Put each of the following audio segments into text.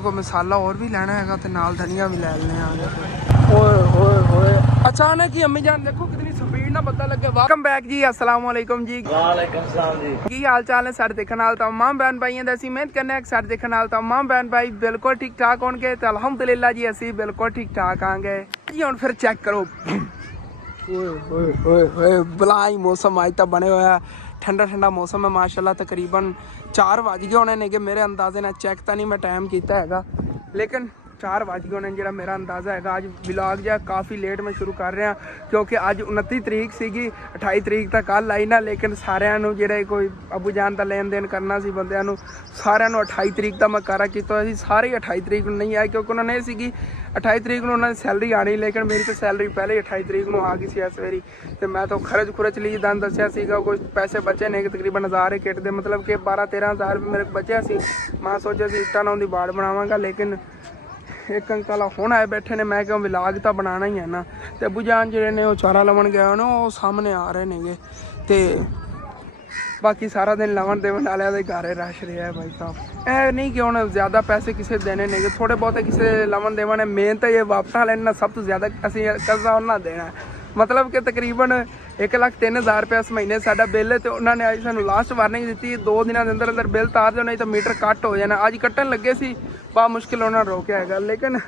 को मसाला और भी लेना है तो नाल धनिया भी ले लेने आगे। ओए होए होए अचानक ही अम्मी जान देखो कितनी स्पीड ना पता लगे। वेलकम बैक जी, अस्सलाम वालेकुम जी। वालेकुम सलाम जी। की हाल चाल है सारे देखने वाले तमाम बहन भाइयों का। ਅਸੀਂ ਮਿਹਨਤ ਕਰਨੇ ਸਾਰੇ ਦੇਖਣ ਵਾਲੇ तमाम बहन भाई बिल्कुल ठीक ठाक होणगे ਤੇ ਅਲਹਮਦੁਲਿਲਾ ਜੀ ਅਸੀਂ ਬਿਲਕੁਲ ਠੀਕ ਠਾਕ ਆਂਗੇ ਜੀ। ਹੁਣ ਫਿਰ ਚੈੱਕ ਕਰੋ ओए ओए ओए ओए बलाई मौसम अज तो बने होया ठंडा ठंडा मौसम है माशाल्लाह। तकरीबन 4 वज गए होने ने कि मेरे अंदाजे ने चेक तो नहीं मैं टाइम किया है, लेकिन 4 वज गए होने जो मेरा अंदाज़ा है। अज व्लॉग जो काफ़ी लेट मैं शुरू कर रहा क्योंकि अज 29 तरीक सी, 28 तरीक तक कल आई ना, लेकिन सारू जो कोई अबू जान का लेन देन करना सी बंद सारू 28 तरीक का मैं करा किया। सारे 28 तरीक नहीं आए क्योंकि उन्होंने ये सी 28 तरीक को उन्होंने सैलरी आनी, लेकिन मेरी तो सैलरी पहले ही 28 तरीक को आ गई सी इस वारी। तो मैं तो खर्च खुरच ली दन दसिया कुछ पैसे बचे ने तकरीबन 1000 किट के, मतलब कि 12-13 हज़ार रुपये मेरे बचे सी। मैं सोचा इट्टा ना उनकी बाड़ बनावांगा, लेकिन एक अंकल हुण आए बैठे ने, मैं क्यों व्लॉग तो बनाना ही है ना। तो अबू जान जिहड़े ने चारा लवन गए ना वो सामने आ रहे ने। तो बाकी सारा दिन लवन देवन वाले घर रश रहा है भाई साहब। ऐ नहीं कि हुण ज़्यादा पैसे किसे देने ने, थोड़े बहुत किसे लवन देवन है। मेन तो ये वापस वाले ना सब तो ज़्यादा असीं कर्जा उन्होंने देना है, मतलब कि तकरीबन 1,03,000 रुपया इस महीने साडा बिल है। तो उन्होंने अज सानूं लास्ट वार्निंग दी 2 दिनों के अंदर अंदर बिल तार दो, नहीं तो मीटर कट हो जाना। अज कट्टन लगे सी बड़ा मुश्किल उन्होंने रोकया है, लेकिन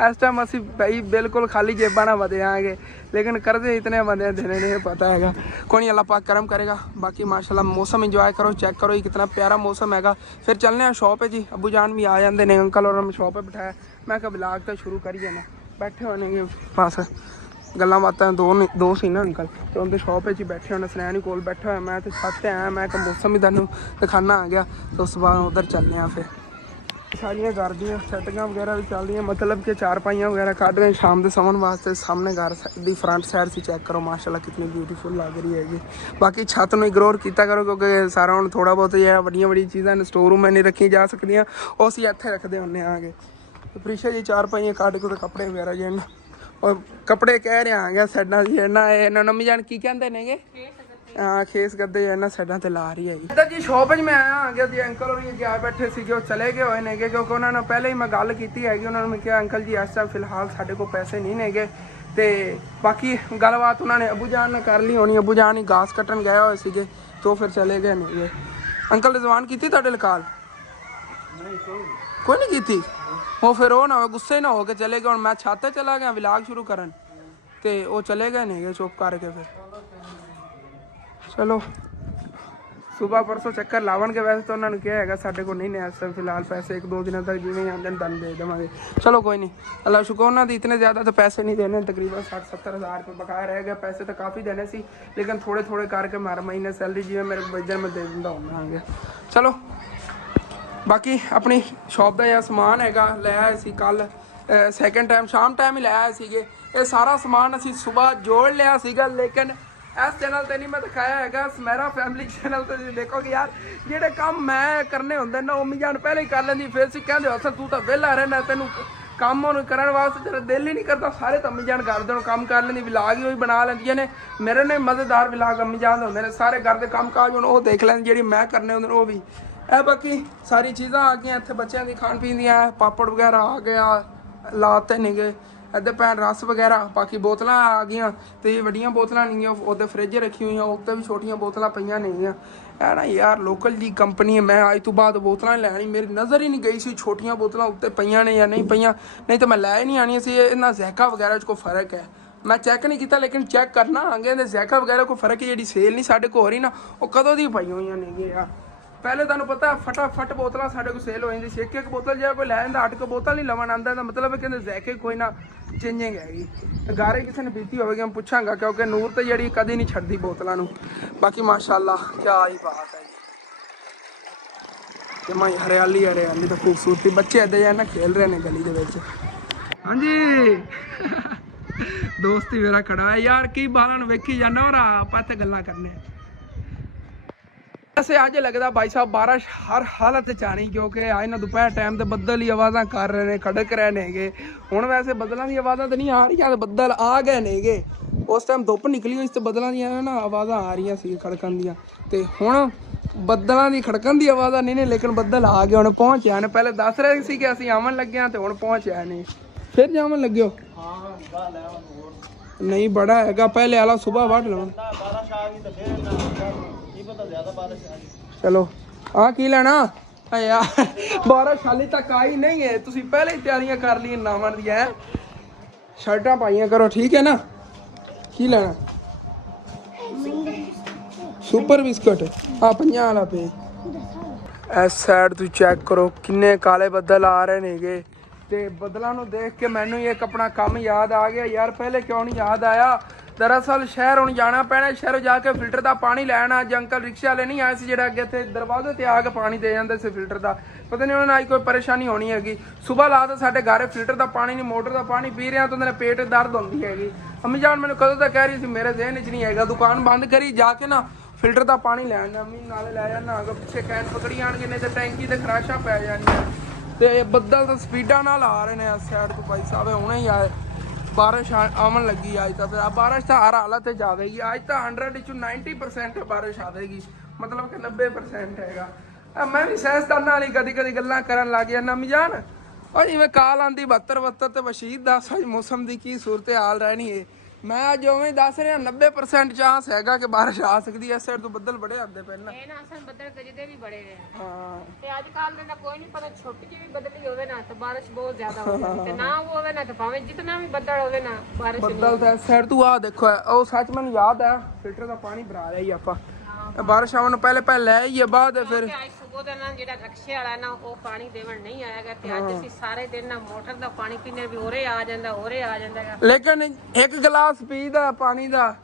इस टाइम असी भाई बिल्कुल खाली जेबा ना वधे आएंगे, लेकिन कर्जे इतने बंदे देने नहीं पता है। कोई नहीं, अल्लाह पाक करम करेगा। बाकी माशाल्लाह मौसम इंजॉय करो, चेक करो कितना प्यारा मौसम है। फिर चलने शॉप है जी, अबू जान भी आ जाते हैं, अंकल और शॉप पर बिठाया। मैं क्या व्लॉग तो शुरू करिए ना, बैठे होने बस गल्लां बातां दो सी ना अंकल, तो उनके शॉप ही बैठे होने। सनैन कोल बैठा हुआ, मैं तो छत पर आया, मैं मौसम ही तुहानूं दिखाना आ गया। तो उस बाद उधर चलने हैं। फिर सारियां घर दियां सैटिंगां वगैरह भी चल रही, मतलब कि चारपाइयां वगैरह कट रहे शाम के समन वास्ते। सामने घर की फ्रंट साइड से चेक करो माशाल्लाह कितनी ब्यूटीफुल लग रही है। बाकी छत में इग्नोर किया करो क्योंकि सारा हम थोड़ा बहुत जो वड्डियां वड्डियां चीज़ां स्टोर रूम में नहीं रखी जा सकदियां, वो असीं इत्थे रखते होंगे आगे। तो प्रीशा जी चारपाइयां कट के कपड़े वगैरह जो और कपड़े कह रहे आ गया साइडा जी ना, नमी जान की कहते ने हाँ खेस गद्दे इन्होंने साइडा ते ला रही है इधर जी। शॉप में मैं आया आ गया जी, अंकल और जा बैठे थे वो चले गए हुए ने, क्योंकि उन्होंने पहले ही मैं गल की है। उन्होंने कहा अंकल जी इस टाइम फिलहाल साढ़े को पैसे नहीं नेगे। तो बाकी गलबात उन्होंने अबू जान ने कर ली होनी, अबू जान ही घास कट्टन गए हुए थे तो फिर चले गए नहीं। अंकल ने जबान की तुहाडे कॉल कोई नहीं की, वो फिर वो ना हो गुस्से ना हो के चले गए। मैं छत चला गया व्लॉग शुरू करन, तो वो चले गए नहीं चुप करके। फिर चलो सुबह परसों चक्कर लावन के, वैसे तो उन्होंने क्या है साढ़े को नहीं ने इस टाइम फिलहाल पैसे, 1-2 दिनों तक जिमें आते हैं दन दे देवांगे। चलो कोई नहीं, अल्लाह शुक्र उन्होंने इतने ज़्यादा तो पैसे नहीं देने, तकरीबन 60-70 हज़ार रुपये बकाया रह गया। पैसे तो काफ़ी देने सी, लेकिन थोड़े थोड़े करके हर महीने सैलरी जिमें मेरे बजट में दे दिंदा होना आ गया। चलो बाकी अपनी शॉप का यह समान है लै आए सी कल सैकेंड टाइम शाम टाइम ही लै आए थे। ये सारा समान असी सुबह जोड़ लिया सीगा, लेकिन इस चैनल पर नहीं मैं दिखाया है। सुमेरा फैमिली चैनल तो देखो कि यार जेडे काम मैं करने होंगे ना उम्मी जान पहले ही कर लेंदी। फिर कहते असल तू तो वेला रहना, तेन काम करने वास्ते तेरा दिल ही नहीं करता। सारे तो अम्मी जान घर दे काम कर लेंदी, व्लॉग ही बना लेंदियां ने। मेरे ने मज़ेदार व्लॉग अम्मी जान होंगे ने, सारे घर के काम काज वो देख लैंदी, जी मैं करने होंगे वो भी है। बाकी सारी चीज़ां आ गई इतने बच्चों की खाण पीन दियां, पापड़ वगैरह आ गया लाते नहीं गए, इधर भैन रस वगैरह। बाकी बोतल आ गई, तो ये वड्डियां बोतल नहीं उधर फ्रिज रखी हुई, उत्तर भी छोटियां बोतल पईयां नहीं है ना यार। लोकल जी कंपनी है, मैं अज तो बाद बोतल लैनी, मेरी नज़र ही नहीं गई सी छोटियां बोतल उत्ते पईयां ने या नहीं पईयां, नहीं तो मैं लै ही नहीं आनी सी। इन्ना जैका वगैरह कोई फ़र्क है, मैं चैक नहीं किया, लेकिन चैक करना आगे जैका वगैरह कोई फ़र्क है। जी सेल नहीं साढ़े को हो रही ना, वो कदों दी पई हुई नहीं यार। पहले तुहानूं पता फटाफट बोतल साढ़े को सेल हो जाती सी, एक बोतल जो कोई लैन 8 को बोतल नहीं लवन आंदा, मतलब कहते जैके कोई ना चेंजिंग हैगी। तो गारे किसी ने पीती होगी मैं पूछांगा, क्योंकि नूर तो जी कभी नहीं छड्डी बोतलों। बाकी माशाअल्लाह क्या ही बात है जी, मैं हरियाली हरियाली तो खूबसूरती। बच्चे इधर जाए ना खेल रहे हैं गली के। हाँ जी दोस्ती मेरा खड़ा है यार, की बालन वेखी जाना और आप इत्थे गल्लां करने। वैसे अज लगता भाई साहब बारिश हर हालत च आनी, क्योंकि आज ना दोपहर टाइम तो बदल ही आवाज़ा कर रहे हैं, खड़क रहे ने। हुण वैसे बदलों की आवाज़ा तो नहीं आ रही, बदल आ गए ने। उस टाइम धुप्प निकली हुई तो बदलों दी ना आवाज़ा आ रही सी खड़कन दियां। तो हुण ਬੱਦਲਾਂ ਦੀ ਖੜਕਣ ਦੀ ਆਵਾਜ਼ ਨਹੀਂ ਨੇ, ਲੇਕਿਨ ਬੱਦਲ ਆ ਗਏ ਹੁਣ, ਪਹੁੰਚਿਆ ਨੇ। ਪਹਿਲੇ ਦੱਸ ਰਹੇ ਸੀ ਕਿ ਅਸੀਂ ਆਵਣ ਲੱਗੇ ਹਾਂ ਤੇ ਹੁਣ ਪਹੁੰਚਿਆ ਨਹੀਂ। ਫਿਰ ਜਾਵਣ ਲੱਗਿਓ? ਨਹੀਂ ਬੜਾ ਹੈਗਾ, ਪਹਿਲੇ ਵਾਲਾ ਸੁਬਾਹ ਵੱਢ ਲਵਾਂ। ਚਲੋ ਆ ਕੀ ਲੈਣਾ ਯਾਰ, ਬਾਰਿਸ਼ ਹਾਲੇ ਤੱਕ ਆਈ ਨਹੀਂ ਹੈ, ਤੁਸੀਂ ਪਹਿਲੇ ਹੀ ਤਿਆਰੀਆਂ ਕਰ ਲਈ ਨਾਵਣ ਦੀਆਂ। ਸ਼ਰਟਾਂ ਪਾਈਆਂ ਕਰੋ, ਠੀਕ ਹੈ ਨਾ। ਕੀ ਲੈਣਾ? ਸੁਪਰ ਬਿਸਕਟ ਆ 50 ਵਾਲਾ ਪੇ। ਇਸ ਸਾਈਡ ਤੁਸੀਂ ਚੈੱਕ ਕਰੋ ਕਿੰਨੇ ਕਾਲੇ ਬੱਦਲ ਆ ਰਹੇ ਨੇਗੇ, ਤੇ ਬੱਦਲਾਂ ਨੂੰ ਦੇਖ ਕੇ ਮੈਨੂੰ ਇੱਕ ਆਪਣਾ ਕੰਮ ਯਾਦ ਆ ਗਿਆ ਯਾਰ। ਪਹਿਲੇ ਕਿਉਂ ਨਹੀਂ ਯਾਦ ਆਇਆ? ਦਰਅਸਲ ਸ਼ਹਿਰ ਹੁਣ ਜਾਣਾ ਪੈਣਾ, ਸ਼ਹਿਰੋਂ ਜਾ ਕੇ ਫਿਲਟਰ ਦਾ ਪਾਣੀ ਲੈਣਾ। ਅੱਜ ਅੰਕਲ ਰਿਕਸ਼ਾ ਵਾਲੇ ਨਹੀਂ ਆਏ ਸੀ ਜਿਹੜਾ ਅੱਗੇ ਇੱਥੇ ਦਰਵਾਜ਼ੇ ਤੇ ਆ ਕੇ ਪਾਣੀ ਦੇ ਜਾਂਦੇ ਸੀ ਫਿਲਟਰ ਦਾ। ਪਤਾ ਨਹੀਂ ਉਹਨਾਂ ਨਾਲ ਅੱਜ ਕੋਈ ਪਰੇਸ਼ਾਨੀ ਹੋਣੀ ਹੈਗੀ। ਸੁਬਾਹ ਲਾ ਤਾਂ ਸਾਡੇ ਘਰ ਫਿਲਟਰ ਦਾ ਪਾਣੀ ਨਹੀਂ, ਮੋਟਰ ਦਾ ਪਾਣੀ ਪੀ ਰਿਹਾ ਤਾਂ ਉਹਨਾਂ ਦੇ ਪੇਟ ਦਰਦ ਹੁੰਦੀ ਹੈਗੀ। ਅੰਮੀ ਜਾਨ ਮੈਨੂੰ ਕਦੋਂ ਤਾਂ ਕਹਿ ਰਹੀ ਸੀ, ਮੇਰੇ ਜ਼ਿਹਨ 'ਚ ਨਹੀਂ ਹੈਗਾ। ਦੁਕਾਨ ਬੰਦ ਕਰੀ ਜਾ ਕੇ ਨਾ ਫਿਲਟਰ ਦਾ ਪਾਣੀ ਲੈਣ ਜਾ, ਅੰਮੀ ਨਾਲੇ ਲੈ ਜਾਣਾ। ਅਗਰ ਪਿੱਛੇ ਕੈਨ ਪਕੜੀ ਆਣਗੇ ਨਹੀਂ ਤੇ ਟੈਂਕੀ ਤੇ ਖਰਾਸ਼ਾਂ ਪੈ ਜਾਣੀਆਂ। ਤੇ ਬੱਦਲ ਤਾਂ ਸਪੀਡਾਂ ਨਾਲ ਆ ਰਹੇ ਨੇ ਇਸ ਸਾਈਡ ਤੋਂ ਭਾਈ ਸਾਹਿਬ, ਹੁਣੇ ਹੀ ਆਏ। ਬਾਰਿਸ਼ ਆਉਣ ਲੱਗੀ ਅੱਜ ਤਾਂ। ਫਿਰ ਬਾਰਿਸ਼ ਤਾਂ ਹਰ ਹਾਲਤ 'ਚ ਆਵੇਗੀ। ਅੱਜ ਤਾਂ 100 'ਚੋਂ 90% ਬਾਰਿਸ਼ ਆਵੇਗੀ, ਮਤਲਬ ਕਿ 90% ਹੈਗਾ। ਮੈਂ ਵੀ ਸੈਂਸਦਾਨਾਂ ਵਾਲੀ ਕਦੀ ਕਦੀ ਗੱਲਾਂ ਕਰਨ ਲੱਗ ਜਾਂਦਾ ਅੰਮੀ ਜਾਨ। ਉਹ ਜਿਵੇਂ ਕਾਲ ਆਂਦੀ 72 ਤੇ ਬਸ਼ੀਰ ਦੱਸ ਅੱਜ ਮੌਸਮ ਦੀ ਕੀ ਸੂਰਤ ਹਾਲ ਰਹਿਣੀ ਹੈ। ਮੈਂ ਅੱਜ ਉਵੇਂ ਦੱਸ ਰਿਹਾ 90% ਚਾਂਸ ਹੈਗਾ ਕਿ ਬਾਰਿਸ਼ ਆ ਸਕਦੀ ਹੈ। ਇਸ ਸਾਈਡ ਤੋਂ ਬੱਦਲ ਬੜੇ ਆਉਂਦੇ ਪਹਿਲਾਂ। ਇਹ ਨਾ ਅਸਲ ਬੱਦਲ ਗਜਦੇ ਵੀ ਬੜੇ ਨੇ। ਹਾਂ ਤੇ ਅੱਜ ਕੱਲ ਦਾ ਕੋਈ ਨਹੀਂ ਪਤਾ, ਛੋਟੀ ਜਿਹੀ ਵੀ ਬਦਲੀ ਹੋਵੇ ਨਾ ਤਾਂ ਬਾਰਿਸ਼ ਬਹੁਤ ਜ਼ਿਆਦਾ ਹੋ ਜਾਂਦੀ, ਤੇ ਨਾ ਉਹ ਹੋਵੇ ਨਾ ਤਾਂ ਭਾਵੇਂ ਜਿੰਨਾ ਵੀ ਬੱਦਲ ਹੋਵੇ ਨਾ ਬਾਰਿਸ਼ ਨਹੀਂ। ਬੱਦਲ ਤਾਂ ਇਸ ਸਾਈਡ ਤੋਂ ਆ ਦੇਖੋ, ਉਹ ਸੱਚ ਮੈਨੂੰ ਯਾਦ ਹੈ ਫਿਲਟਰ ਦਾ ਪਾਣੀ ਭਰਾ ਲਿਆ ਹੀ ਆਪਾਂ। ਬਾਰਿਸ਼ ਆਉਣ ਨੂੰ ਪਹਿਲੇ ਲੈ ਆਈਏ, ਬਾਅਦ ਫਿਰ ਉਹਦਾ ਨਾ ਜਿਹੜਾ ਰਕਸ਼ੇ ਵਾਲਾ ਨਾ ਉਹ ਪਾਣੀ ਦੇਵਣ ਨਹੀਂ ਆਏਗਾ, ਤੇ ਅੱਜ ਅਸੀਂ ਸਾਰੇ ਦਿਨ ਨਾ ਮੋਟਰ ਦਾ ਪਾਣੀ ਪੀਣੇ ਵੀ ਹੋਰੇ ਆ ਜਾਂਦਾ, ਹੋਰੇ ਆ ਜਾਂਦਾ। ਲੇਕਿਨ ਇੱਕ ਗਲਾਸ ਪੀਦਾ ਪਾਣੀ ਦਾ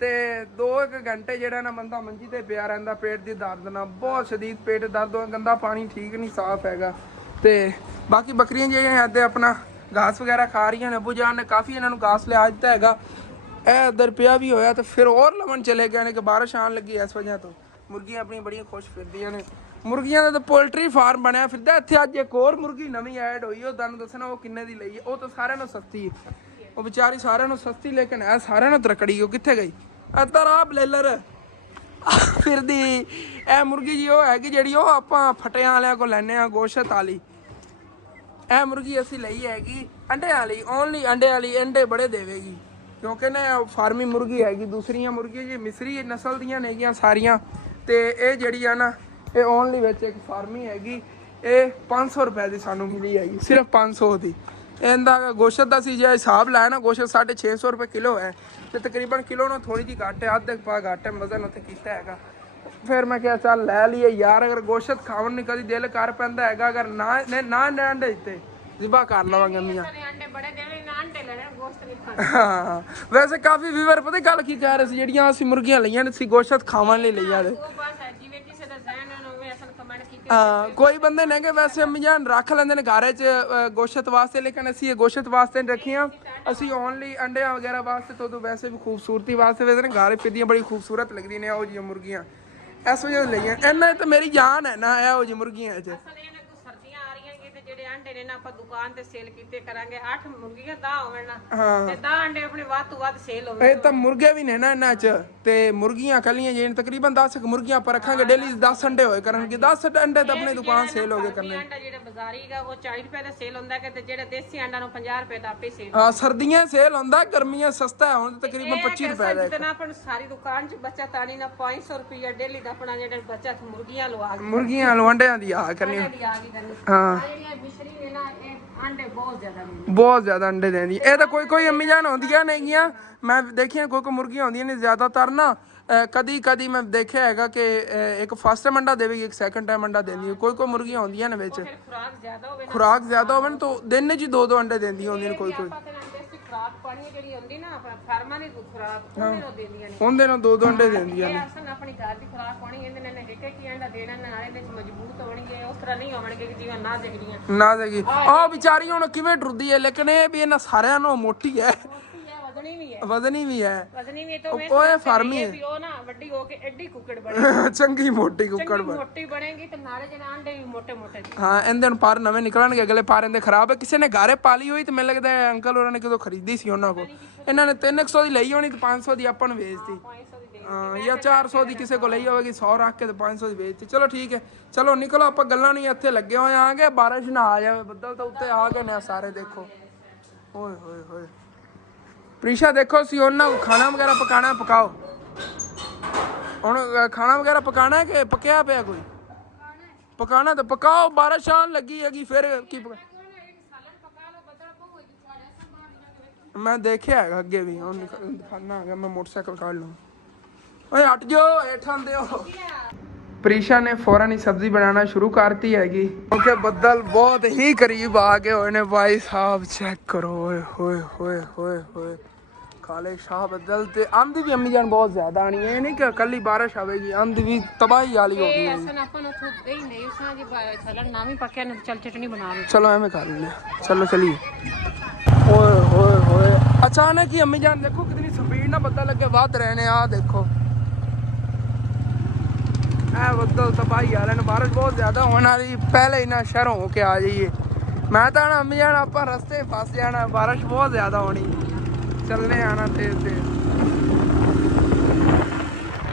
ਤੇ 2-1 ਘੰਟੇ ਜਿਹੜਾ ਨਾ ਬੰਦਾ ਮੰਜੀ ਤੇ ਪਿਆ ਰਹਿੰਦਾ ਪੇਟ ਦੀ ਦਰਦ ਨਾਲ, ਬਹੁਤ ਸ਼ਦੀਦ ਪੇਟ ਦਰਦ। ਗੰਦਾ ਪਾਣੀ ਠੀਕ ਨਹੀਂ, ਸਾਫ਼ ਹੈਗਾ। ਤੇ ਬਾਕੀ ਬੱਕਰੀਆਂ ਜਿਹੜੀਆਂ ਇੱਥੇ ਆਪਣਾ ਘਾਸ ਵਗੈਰਾ ਖਾ ਰਹੀਆਂ ਨੇ, ਅੱਬੂ ਜਾਨ ਨੇ ਕਾਫੀ ਇਹਨਾਂ ਨੂੰ ਘਾਸ ਲਿਆ ਦਿੱਤਾ ਹੈਗਾ। ਇਹ ਇੱਧਰ ਪਿਆ ਵੀ ਹੋਇਆ ਤੇ ਫਿਰ ਹੋਰ ਲਵਣ ਚਲੇ ਗਏ ਨੇ ਕਿ ਬਾਰਿਸ਼ ਆਉਣ ਲੱਗੀ। ਇਸ ਵਜ੍ਹਾ ਤੋਂ ਮੁਰਗੀਆਂ ਆਪਣੀਆਂ ਬੜੀਆਂ ਖੁਸ਼ ਫਿਰਦੀਆਂ ਨੇ। ਮੁਰਗੀਆਂ ਦਾ ਤਾਂ ਪੋਲਟਰੀ ਫਾਰਮ ਬਣਿਆ ਫਿਰਦਾ ਇੱਥੇ। ਅੱਜ ਇੱਕ ਹੋਰ ਮੁਰਗੀ ਨਵੀਂ ਐਡ ਹੋਈ, ਉਹ ਤੁਹਾਨੂੰ ਦੱਸਣਾ ਉਹ ਕਿੰਨੇ ਦੀ ਲਈ ਹੈ। ਉਹ ਤਾਂ ਸਾਰਿਆਂ ਨੂੰ ਸਸਤੀ ਹੈ, ਉਹ ਵਿਚਾਰੀ ਸਾਰਿਆਂ ਨੂੰ ਸਸਤੀ, ਲੇਕਿਨ ਇਹ ਸਾਰਿਆਂ ਨੂੰ ਤਰਕੜੀ। ਉਹ ਕਿੱਥੇ ਗਈ? ਇੱਧਰ ਆ ਬਲੇਲਰ ਫਿਰਦੀ। ਇਹ ਮੁਰਗੀ ਜੀ ਉਹ ਹੈਗੀ ਜਿਹੜੀ ਉਹ ਆਪਾਂ ਫਟਿਆਂ ਵਾਲਿਆਂ ਕੋਲ ਲੈਂਦੇ ਹਾਂ, ਗੋਸ਼ਤ ਵਾਲੀ। ਇਹ ਮੁਰਗੀ ਅਸੀਂ ਲਈ ਹੈਗੀ ਅੰਡੇ ਵਾਲੀ, ਓਨਲੀ ਅੰਡੇ ਵਾਲੀ। ਅੰਡੇ ਬੜੇ ਦੇਵੇਗੀ ਕਿਉਂਕਿ ਨਾ ਫਾਰਮੀ ਮੁਰਗੀ ਹੈਗੀ। ਦੂਸਰੀਆਂ ਮੁਰਗੀਆਂ ਜੀ ਮਿਸਰੀ ਨਸਲ ਦੀਆਂ ਨੇਗੀਆਂ ਸਾਰੀਆਂ, ਤੇ ਇਹ ਜਿਹੜੀ ਆ ਨਾ ਇਹ ਓਨਲੀ ਵਿੱਚ ਇੱਕ ਫਾਰਮੀ ਹੈਗੀ। ਇਹ 500 ਰੁਪਏ ਦੀ ਸਾਨੂੰ ਮਿਲੀ ਹੈਗੀ, ਸਿਰਫ 500 ਦੀ। ਇਹਦਾ ਗੋਸ਼ਤ ਦਾ ਸੀ ਜੇ ਹਿਸਾਬ ਲਾਇਆ ਨਾ, ਗੋਸ਼ਤ 650 ਰੁਪਏ ਕਿਲੋ ਹੈ, ਤੇ ਤਕਰੀਬਨ ਕਿਲੋ ਨੂੰ ਥੋੜੀ ਜਿਹੀ ਘੱਟ ਹੈ, ਅੱਧੇ ਪਾ ਘੱਟ ਹੈ। ਮਜ਼ਨ ਉੱਥੇ ਕੀਤਾ ਹੈਗਾ। ਫਿਰ ਮੈਂ ਕਿਹਾ ਚੱਲ ਲੈ ਲਈਏ ਯਾਰ, ਅਗਰ ਗੋਸ਼ਤ ਖਾਣ ਨੂੰ ਕਦੀ ਦਿਲ ਕਰ ਪੈਂਦਾ ਹੈਗਾ, ਅਗਰ ਨਾ ਅੰਡੇ ਦਿੱਤੇ ਜ਼ਿਬਾ ਕਰ ਲਵਾਂਗੇ ਮੀਆਂ। ਅੰਡੇ ਬੜੇ ਦੇਣੇ ਨਾ, ਅੰਡੇ ਲੈਣੇ, ਗੋਸ਼ਤ ਨਹੀਂ ਖਾਣਾ। ਹਾਂ ਵੈਸੇ ਕਾਫੀ ਵੀਵਰ ਪਤਾ ਗੱਲ ਕੀ ਕਹਿ ਰਹੇ ਸੀ, ਜਿਹੜੀਆਂ ਅਸੀਂ ਮੁਰਗੀਆਂ ਲਈਆਂ ਸੀ ਗੋਸ਼ਤ ਖਾਣ ਲਈ ਲਈਆਂ ਨੇ। ਉਹ ਬਸ ਹੈ ਜਿਵੇਂ ਕਿਸੇ ਦਾ ਜ਼ਹਿਨ ਹੋਵੇ, ਅਸਲ ਕਮੈਂਟ ਕੀਤੇ। ਹਾਂ ਕੋਈ ਬੰਦੇ ਨੇ ਕਿ ਵੈਸੇ ਅੰਮੀ ਜਾਨ ਰੱਖ ਲੈਂਦੇ ਨੇ ਘਰ 'ਚ ਗੋਸ਼ਤ ਵਾਸਤੇ, ਲੇਕਿਨ ਅਸੀਂ ਇਹ ਗੋਸ਼ਤ ਵਾਸਤੇ ਨਹੀਂ ਰੱਖੀਆਂ। ਅਸੀਂ ਓਨਲੀ ਅੰਡਿਆਂ ਵਗੈਰਾ ਵਾਸਤੇ, ਤੋਂ ਵੈਸੇ ਵੀ ਖੂਬਸੂਰਤੀ ਵਾਸਤੇ ਵੈਸੇ ਨਾ ਘਰ ਫਿਰਦੀਆਂ ਬੜੀ ਖੂਬਸੂਰਤ ਲੱਗਦੀਆਂ ਨੇ ਇਹੋ ਜਿਹੀਆਂ ਮੁਰਗੀਆਂ, ਇਸ ਵਜ੍ਹਾ ਤੋਂ ਲਈਆਂ। ਇਹਨਾਂ ਤਾਂ ਮੇਰੀ ਜਾਨ ਹੈ ਨਾ ਇਹੋ ਜਿਹੀ ਮੁਰਗੀਆਂ 'ਚ। ਸਰਦੀਆਂ ਆ ਰਹੀਆਂ ਕਿ ਤੇ ਜਿਹੜੇ ਅੰਡੇ ਨੇ ਨਾ ਆਪਾਂ ਦੁਕਾਨ ਤੇ ਸੇਲ ਕੀਤੇ ਕਰਾਂਗੇ। 8 ਮੁਰਗੀਆਂ 10 ਹੋਣ ਨਾ, ਤੇ 10 ਅੰਡੇ ਆਪਣੇ ਵੱਧ ਤੋਂ ਵੱਧ ਸੇਲ ਹੋਵੇ। ਇਹ ਤਾਂ ਮੁਰਗੇ ਵੀ ਨੇ ਨਾ ਇਹਨਾਂ 'ਚ, ਤੇ ਮੁਰਗੀਆਂ ਕੱਲੀਆਂ ਜਿਹੜੀਆਂ ਤਕਰੀਬਨ 10 ਮੁਰਗੀਆਂ ਆਪਾਂ ਰੱਖਾਂਗੇ, ਡੇਲੀ 10 ਅੰਡੇ ਹੋਏ ਕਰਨਗੇ। 10 ਅੰਡੇ ਤਾਂ ਆਪਣੀ ਦੁਕਾਨ ਸੇਲ ਹੋ ਗਏ ਕਰਨੇ। ਅੰਡਾ ਜਿਹੜਾ ਬਾਜ਼ਾਰੀ ਹੈਗਾ ਉਹ 40 ਰੁਪਏ ਦਾ ਸੇਲ ਹੁੰਦਾ ਹੈ, ਤੇ ਜਿਹੜਾ ਦੇਸੀ ਅੰਡਾ ਨੂੰ 50 ਰੁਪਏ ਦਾ ਆਪੇ ਸੇਲ। ਹਾਂ ਸਰਦੀਆਂ ਸੇਲ ਹੁੰਦਾ, ਗਰਮੀਆਂ ਸਸਤਾ ਹੈ। ਹੁਣ ਤਕਰੀਬਨ 25 ਰੁਪਏ ਦਾ। ਜਿਤਨਾ ਆਪਾਂ ਸਾਰੀ ਦੁਕਾਨ 'ਚ ਬੱਚਤ ਆਣੀ ਨਾ 500 ਰੁਪਏ ਡੇਲੀ ਦਾ ਆਪਣਾ ਜਿਹੜਾ ਬੱਚਤ ਮੁਰਗੀਆਂ ਲਵਾ ਕੇ, ਮੁਰਗੀਆਂ ਲੋ ਅੰਡਿਆਂ ਦੀ ਆ ਕਰਨੀ। ਹਾਂ ਜਿਹੜੀਆਂ ਮਿਸ਼ਰੀ ਨੇ ਨਾ ਇਹ ਅੰਡੇ ਬਹੁਤ ਜ਼ਿਆਦਾ ਦਿੰਦੀ, ਬਹੁਤ ਜ਼ਿਆਦਾ ਅੰਡੇ ਦਿੰਦੀ। ਇਹ ਤਾਂ ਕੋਈ ਅੰਮੀ ਜਾਨ ਹੁੰਦੀਆਂ ਨੇਗੀਆਂ, ਮੈਂ ਦੇਖੀਆਂ ਕੋਈ ਮੁਰਗੀਆਂ ਹੁੰਦੀਆਂ ਨੇ ਜ਼ਿਆਦਾਤਰ ਨਾ। ਕਦੀ ਮੈਂ ਦੇਖਿਆ ਹੈਗਾ ਕਿ ਇੱਕ ਫਸਟ ਟਾਈਮ ਅੰਡਾ ਦੇਵੇਗੀ, ਇੱਕ ਸੈਕੰਡ ਟਾਈਮ ਅੰਡਾ ਦਿੰਦੀ। ਕੋਈ ਮੁਰਗੀਆਂ ਹੁੰਦੀਆਂ ਨੇ ਵਿੱਚ ਖੁਰਾਕ ਜ਼ਿਆਦਾ ਹੋਵੇ ਨਾ ਤਾਂ ਦਿਨ 'ਚ ਹੀ 2 ਅੰਡੇ ਦਿੰਦੀਆਂ ਹੁੰਦੀਆਂ ਨੇ ਕੋਈ। ਖੁਰਾਕ ਪਾਣੀ ਜਿਹੜੀ ਹੁੰਦੀ ਨਾ ਫਾਰਮਾਂ ਦੀ ਖੁਰਾਕ ਉਹਦੇ ਨੂੰ ਦਿੰਦੀਆਂ ਨੇ, ਉਹਦੇ ਨਾਲ 2 ਅੰਡੇ ਦਿੰਦੀਆਂ ਨੇ। ਅਸਲ ਆਪਣੀ ਘਰ ਦੀ ਖੁਰਾਕ ਪਾਣੀ ਇਹਦੇ ਨਾਲ ਇੱਕ ਹੀ ਅੰਡਾ ਦੇਣਾ, ਨਾਲੇ ਵਿੱਚ ਮਜ਼ਬੂਤ ਹੋਣਗੇ। ਉਸ ਤਰ੍ਹਾਂ ਨਹੀਂ ਹੋਣਗੇ ਕਿ ਜਿਵੇਂ ਨਾ ਦੇਗੜੀਆਂ ਨਾ ਦੇਗੀ। ਆਹ ਵਿਚਾਰੀ ਹੁਣ ਕਿਵੇਂ ਡਰਦੀ ਹੈ, ਲੇਕਿਨ ਇਹ ਵੀ ਇਹਨਾਂ ਸਾਰਿਆਂ ਨੂੰ ਮੋਟੀ ਹੈ। ਵਜ਼ਨੀ ਵੀ ਹੈ ਵਜ਼ਨੀ ਵੀ ਤਾਂ ਓਏ ਫਾਰਮੀ ਵੀ ਉਹ ਨਾ ਵੱਡੀ ਹੋ ਕੇ ਐਡੀ ਕੁੱਕੜ ਬਣੇ ਚੰਗੀ ਮੋਟੀ ਕੁੱਕੜ ਮੋਟੀ ਬਣੇਗੀ ਤੇ ਨਾਲੇ ਜਿਹੜੇ ਅੰਡੇ ਵੀ ਮੋਟੇ ਮੋਟੇ ਹਾਂ ਇਹਦੇ ਨੂੰ ਪਰ ਨਵੇਂ ਨਿਕਲਣਗੇ ਅਗਲੇ ਪਰ ਇਹਦੇ ਖਰਾਬ ਹੈ ਕਿਸੇ ਨੇ ਘਾਰੇ ਪਾਲੀ ਹੋਈ ਤੇ ਮੈਨੂੰ ਲੱਗਦਾ ਹੈ ਅੰਕਲ ਉਹਨਾਂ ਨੇ ਕਦੋਂ ਖਰੀਦੀ ਸੀ ਉਹਨਾਂ ਕੋਲ ਇਹਨਾਂ ਨੇ 300 ਦੀ ਲਈ ਹੋਣੀ ਤੇ 500 ਦੀ ਆਪਾਂ ਨੂੰ ਵੇਚਤੀ 500 ਦੀ ਹਾਂ ਜਾਂ 400 ਦੀ ਕਿਸੇ ਕੋਲ ਲਈ ਹੋਵੇਗੀ 100 ਰੱਖ ਕੇ ਤੇ 500 ਦੀ ਵੇਚਤੀ ਚਲੋ ਠੀਕ ਹੈ ਚਲੋ ਨਿਕਲੋ ਆਪਾਂ ਗੱਲਾਂ ਨਹੀਂ ਇੱਥੇ ਲੱਗੇ ਹੋਏ ਆਂਗੇ ਬਾਰਿਸ਼ ਨਾ ਆ ਜਾਵੇ ਬੱਦਲ ਤਾਂ ਉੱਤੇ ਆ ਗਏ ਨੇ ਸਾਰੇ ਦੇਖੋ ਓਏ ਹੋਏ ਹੋਏ ਪ੍ਰੀਸ਼ਾ ਦੇਖੋ ਸੀ ਉਹਨਾਂ ਨੂੰ ਖਾਣਾ ਵਗੈਰਾ ਪਕਾਣਾ ਪਕਾਓ ਹੁਣ ਖਾਣਾ ਵਗੈਰਾ ਪਕਾਣਾ ਕਿ ਪੱਕਿਆ ਪਿਆ ਕੋਈ ਪਕਾਣਾ ਤਾਂ ਪਕਾਓ ਬਾਰਿਸ਼ ਆਉਣ ਲੱਗੀ ਹੈਗੀ ਫਿਰ ਕੀ ਮੈਂ ਦੇਖਿਆ ਹੈਗਾ ਅੱਗੇ ਵੀ ਹੁਣ ਦਿਖਾਣਾ ਹੈਗਾ ਮੈਂ ਮੋਟਰਸਾਈਕਲ ਕੱਢ ਲੂੰ ਓਏ ਹਟ ਜਾਓ ਹੇਠਾਂ ਦਿਓ ਪ੍ਰੀਸ਼ਾ ਨੇ ਫੌਰਨ ਹੀ ਸਬਜ਼ੀ ਬਣਾਉਣਾ ਸ਼ੁਰੂ ਕਰਤੀ ਹੈਗੀ ਕਿਉਂਕਿ ਬੱਦਲ ਬਹੁਤ ਹੀ ਕਰੀਬ ਆ ਗਏ ਹੋਏ ਨੇ ਭਾਈ ਸਾਹਿਬ ਚੈੱਕ ਕਰੋ ਓਏ ਹੋਏ ਹੋਏ ਹੋਏ ਹੋਏ ਕਾਲੇ ਸ਼ਾਹ ਬੱਦਲ ਤੇ ਆਂधी ਵੀ ਅੰਮੀ ਜਾਨ ਬਹੁਤ ਜ਼ਿਆਦਾ ਆਣੀ ਹੈ ਨਹੀਂ ਕਿ ਕੱਲੀ ਬਾਰਿਸ਼ ਆਵੇਗੀ ਆਂधी ਵੀ ਤਬਾਹੀ ਵਾਲੀ ਹੋ ਗਈ ਐਸਾ ਆਪਾਂ ਨੂੰ ਖੁਦ ਦੇ ਹੀ ਨਹੀਂ ਉਸਾਂ ਜੀ ਸਾਲਾ ਨਾ ਵੀ ਪੱਕਿਆ ਨਾ ਚੱਲ ਚਟਣੀ ਬਣਾ ਲਓ ਚਲੋ ਐਵੇਂ ਕਰ ਲੈਂਦੇ ਚਲੋ ਚਲੀਏ ਓਏ ਹੋਏ ਹੋਏ ਅਚਾਨਕ ਹੀ ਅੰਮੀ ਜਾਨ ਦੇਖੋ ਕਿਤਨੀ ਸਪੀਡ ਨਾਲ ਬੱਦਲ ਲੱਗੇ ਵੱਧ ਰਹੇ ਨੇ ਆ ਦੇਖੋ ਇਹ ਬੱਦਲ ਤਬਾਹੀ ਵਾਲੇ ਨੇ ਬਾਰਿਸ਼ ਬਹੁਤ ਜ਼ਿਆਦਾ ਹੋਣ ਵਾਲੀ ਪਹਿਲੇ ਹੀ ਨਾ ਸ਼ਹਿਰੋਂ ਹੋ ਕੇ ਆ ਜਾਈਏ ਮੈਂ ਤਾਂ ਨਾ ਅੰਮੀ ਜਾਨ ਆਪਾਂ ਰਸਤੇ ਫਸ ਜਾਣਾ ਬਾਰਿਸ਼ ਬਹੁਤ ਜ਼ਿਆਦਾ ਹੋਣੀ ਚੱਲਨੇ ਆਣਾ ਤੇਜ਼ ਤੇਜ਼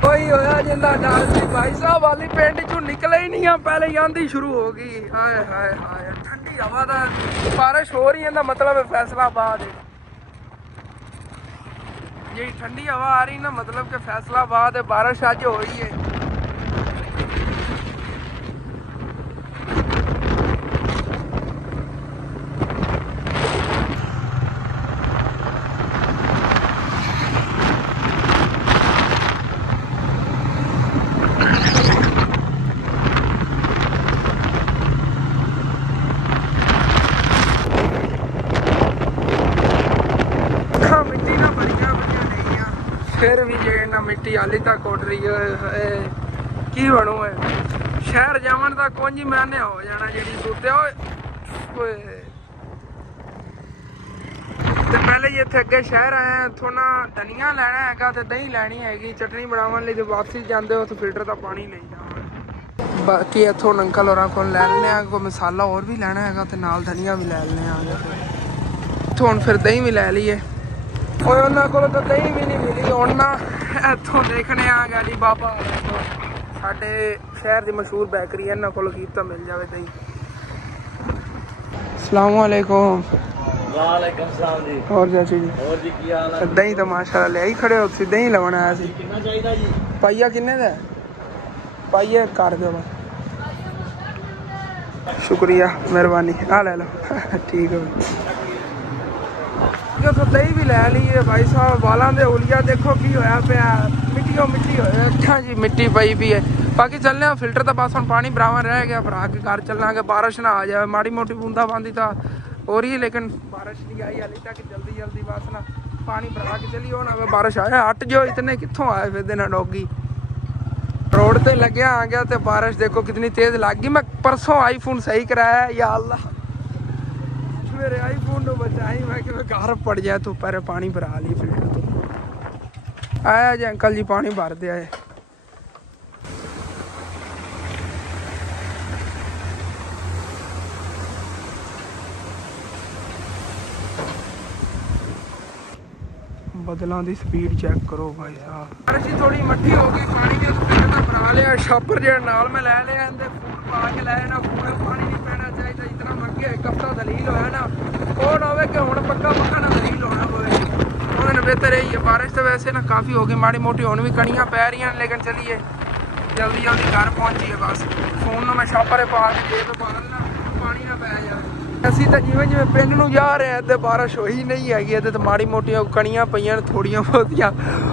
ਕੋਈ ਹੋਇਆ ਜਿੰਦਾ ਡਰ ਸੀ ਭਾਈ ਸਾਹਿਬ ਵਾਲੀ ਪਿੰਡ ਚੋਂ ਨਿਕਲੇ ਹੀ ਨਹੀਂ ਆ ਪਹਿਲੇ ਹੀ ਆਂधी ਸ਼ੁਰੂ ਹੋ ਗਈ ਹਾਏ ਹਾਏ ਹਾਏ ਠੰਡੀ ਹਵਾ ਦਾ ਬਾਰਿਸ਼ ਹੋ ਰਹੀ ਹੈ ਦਾ ਮਤਲਬ ਹੈ ਫੈਸਲਾਬਾਦ ਜਿਹੜੀ ਠੰਡੀ ਹਵਾ ਆ ਰਹੀ ਨਾ ਮਤਲਬ ਕਿ ਫੈਸਲਾਬਾਦ ਹੈ ਬਾਰਿਸ਼ ਅੱਜ ਹੋਈ ਹੈ ਫਿਰ ਵੀ ਜੇ ਨਾ ਮਿੱਟੀ ਹਾਲੀ ਤੱਕ ਉੱਡ ਰਹੀ ਹੈ ਕੀ ਬਣੂ ਹੈ ਸ਼ਹਿਰ ਜਾਵਣ ਦਾ ਕੁੰਝ ਮੈਨੇ ਹੋ ਜਾਣਾ ਜਿਹੜੀ ਸੁੱਤੇ ਓਏ ਤੇ ਪਹਿਲੇ ਹੀ ਇੱਥੇ ਅੱਗੇ ਸ਼ਹਿਰ ਆਇਆ ਇੱਥੋਂ ਨਾ ਧਨੀਆ ਲੈਣਾ ਹੈਗਾ ਤੇ ਦਹੀਂ ਲੈਣੀ ਹੈਗੀ ਚਟਨੀ ਬਣਾਉਣ ਲਈ ਜੇ ਵਾਪਸੀ ਜਾਂਦੇ ਹੋ ਤਾਂ ਫਿਲਟਰ ਦਾ ਪਾਣੀ ਲਈ ਜਾਵਾਂਗੇ ਬਾਕੀ ਇੱਥੋਂ ਅੰਕਲ ਹੋਰਾਂ ਕੋਲ ਲੈ ਲੈਣੇ ਆ ਕੋਈ ਮਸਾਲਾ ਹੋਰ ਵੀ ਲੈਣਾ ਹੈਗਾ ਤੇ ਨਾਲ ਧਨੀਆ ਵੀ ਲੈ ਲੈਣੇ ਆ ਇੱਥੋਂ ਹੁਣ ਫਿਰ ਦਹੀਂ ਵੀ ਲੈ ਲਈਏ ਓਏ ਉਹਨਾਂ ਕੋਲ ਤਾਂ ਦਹੀਂ ਵੀ ਨਹੀਂ ਮਿਲੀ ਹੁਣ ਨਾ ਇੱਥੋਂ ਦੇਖਣੇ ਆ ਗਾਲੀ ਬਾਬਾ ਸਾਡੇ ਸ਼ਹਿਰ ਦੀ ਮਸ਼ਹੂਰ ਬੇਕਰੀ ਹੈ ਇਹਨਾਂ ਕੋਲ ਕੀ ਤਾਂ ਮਿਲ ਜਾਵੇ ਦਹੀਂ ਅਸਲਾਮ ਵਾਲੇਕੁਮ ਵਾਲੇਕੁਮ ਸਲਾਮ ਜੀ ਹੋਰ ਚਾਚੀ ਜੀ ਹੋਰ ਜੀ ਕੀ ਹਾਲ ਹੈ ਦਹੀਂ ਤਾਂ ਮਾਸ਼ਾਅੱਲਾ ਲੈ ਹੀ ਖੜੇ ਹੋ ਤੁਸੀਂ ਦਹੀਂ ਲਵਣ ਆਇਆ ਸੀ ਕਿੰਨਾ ਚਾਹੀਦਾ ਜੀ ਪਾਈਆ ਕਿੰਨੇ ਦਾ ਪਾਈਆ ਕਰ ਦਿਓ ਬਸ ਸ਼ੁਕਰੀਆ ਮਿਹਰਬਾਨੀ ਆ ਲੈ ਲਓ ਠੀਕ ਹੈ तो दही भी लै ली है भाई साहब वालों के उलिया देखो की होया पिया मिट्टियों मिट्टी होया अच्छा जी मिट्टी पई भी है बाकी चलने फिल्टर तो बस हम पानी बराबर रह गया फिर आके घर चलना कि बारिश ना आ जाए माड़ी मोटी बूंदाबांदी तो हो रही है लेकिन बारिश नहीं आई हाली तक जल्दी जल्दी बस ना पानी भरा के चली हो ना बारिश आया हट जो इतने कितों आए फिर ना डॉगी रोड ते लगे आ गया तो बारिश देखो कितनी तेज लग गई मैं परसों आईफोन सही कराया या अल्लाह मेरे आईफोन को बचाई मैं कि घर पड़ जाए तो पर पानी भरा ली फिल्टर तो आया जी अंकल जी पानी भर दिया है बदलों की स्पीड चेक करो भाई साहब बारिश थोड़ी मट्ठी हो गई पानी के फिल्टर भरा लिया छापर जो नाल में लै लिया फूल पा के लै ना फूल पानी नहीं पैना चाहिए इतना मगे एक हफ्ता दलील होया ना वो ना हो कि हूँ पक्का पक्का ना दलील होना पवे उन्होंने बेहतर यही है बारिश तो वैसे ना काफ़ी हो गई माड़ी मोटी हुण भी कणियां पै रही लेकिन चलिए जल्दी जल्दी घर पहुँचीए बस फोन मैं छापर पा के जेब पा देना पानी ना पै जाए ਅਸੀਂ ਤਾਂ ਜਿਵੇਂ ਜਿਵੇਂ ਪਿੰਡ ਨੂੰ ਜਾ ਰਹੇ ਆ ਤੇ ਬਾਰਿਸ਼ ਹੋਈ ਨਹੀਂ ਹੈਗੀ ਇਹਦੇ ਤੇ ਮਾੜੀ ਮੋਟੀਆਂ ਕਣੀਆਂ ਪਈਆਂ ਥੋੜੀਆਂ ਬਹੁਤੀਆਂ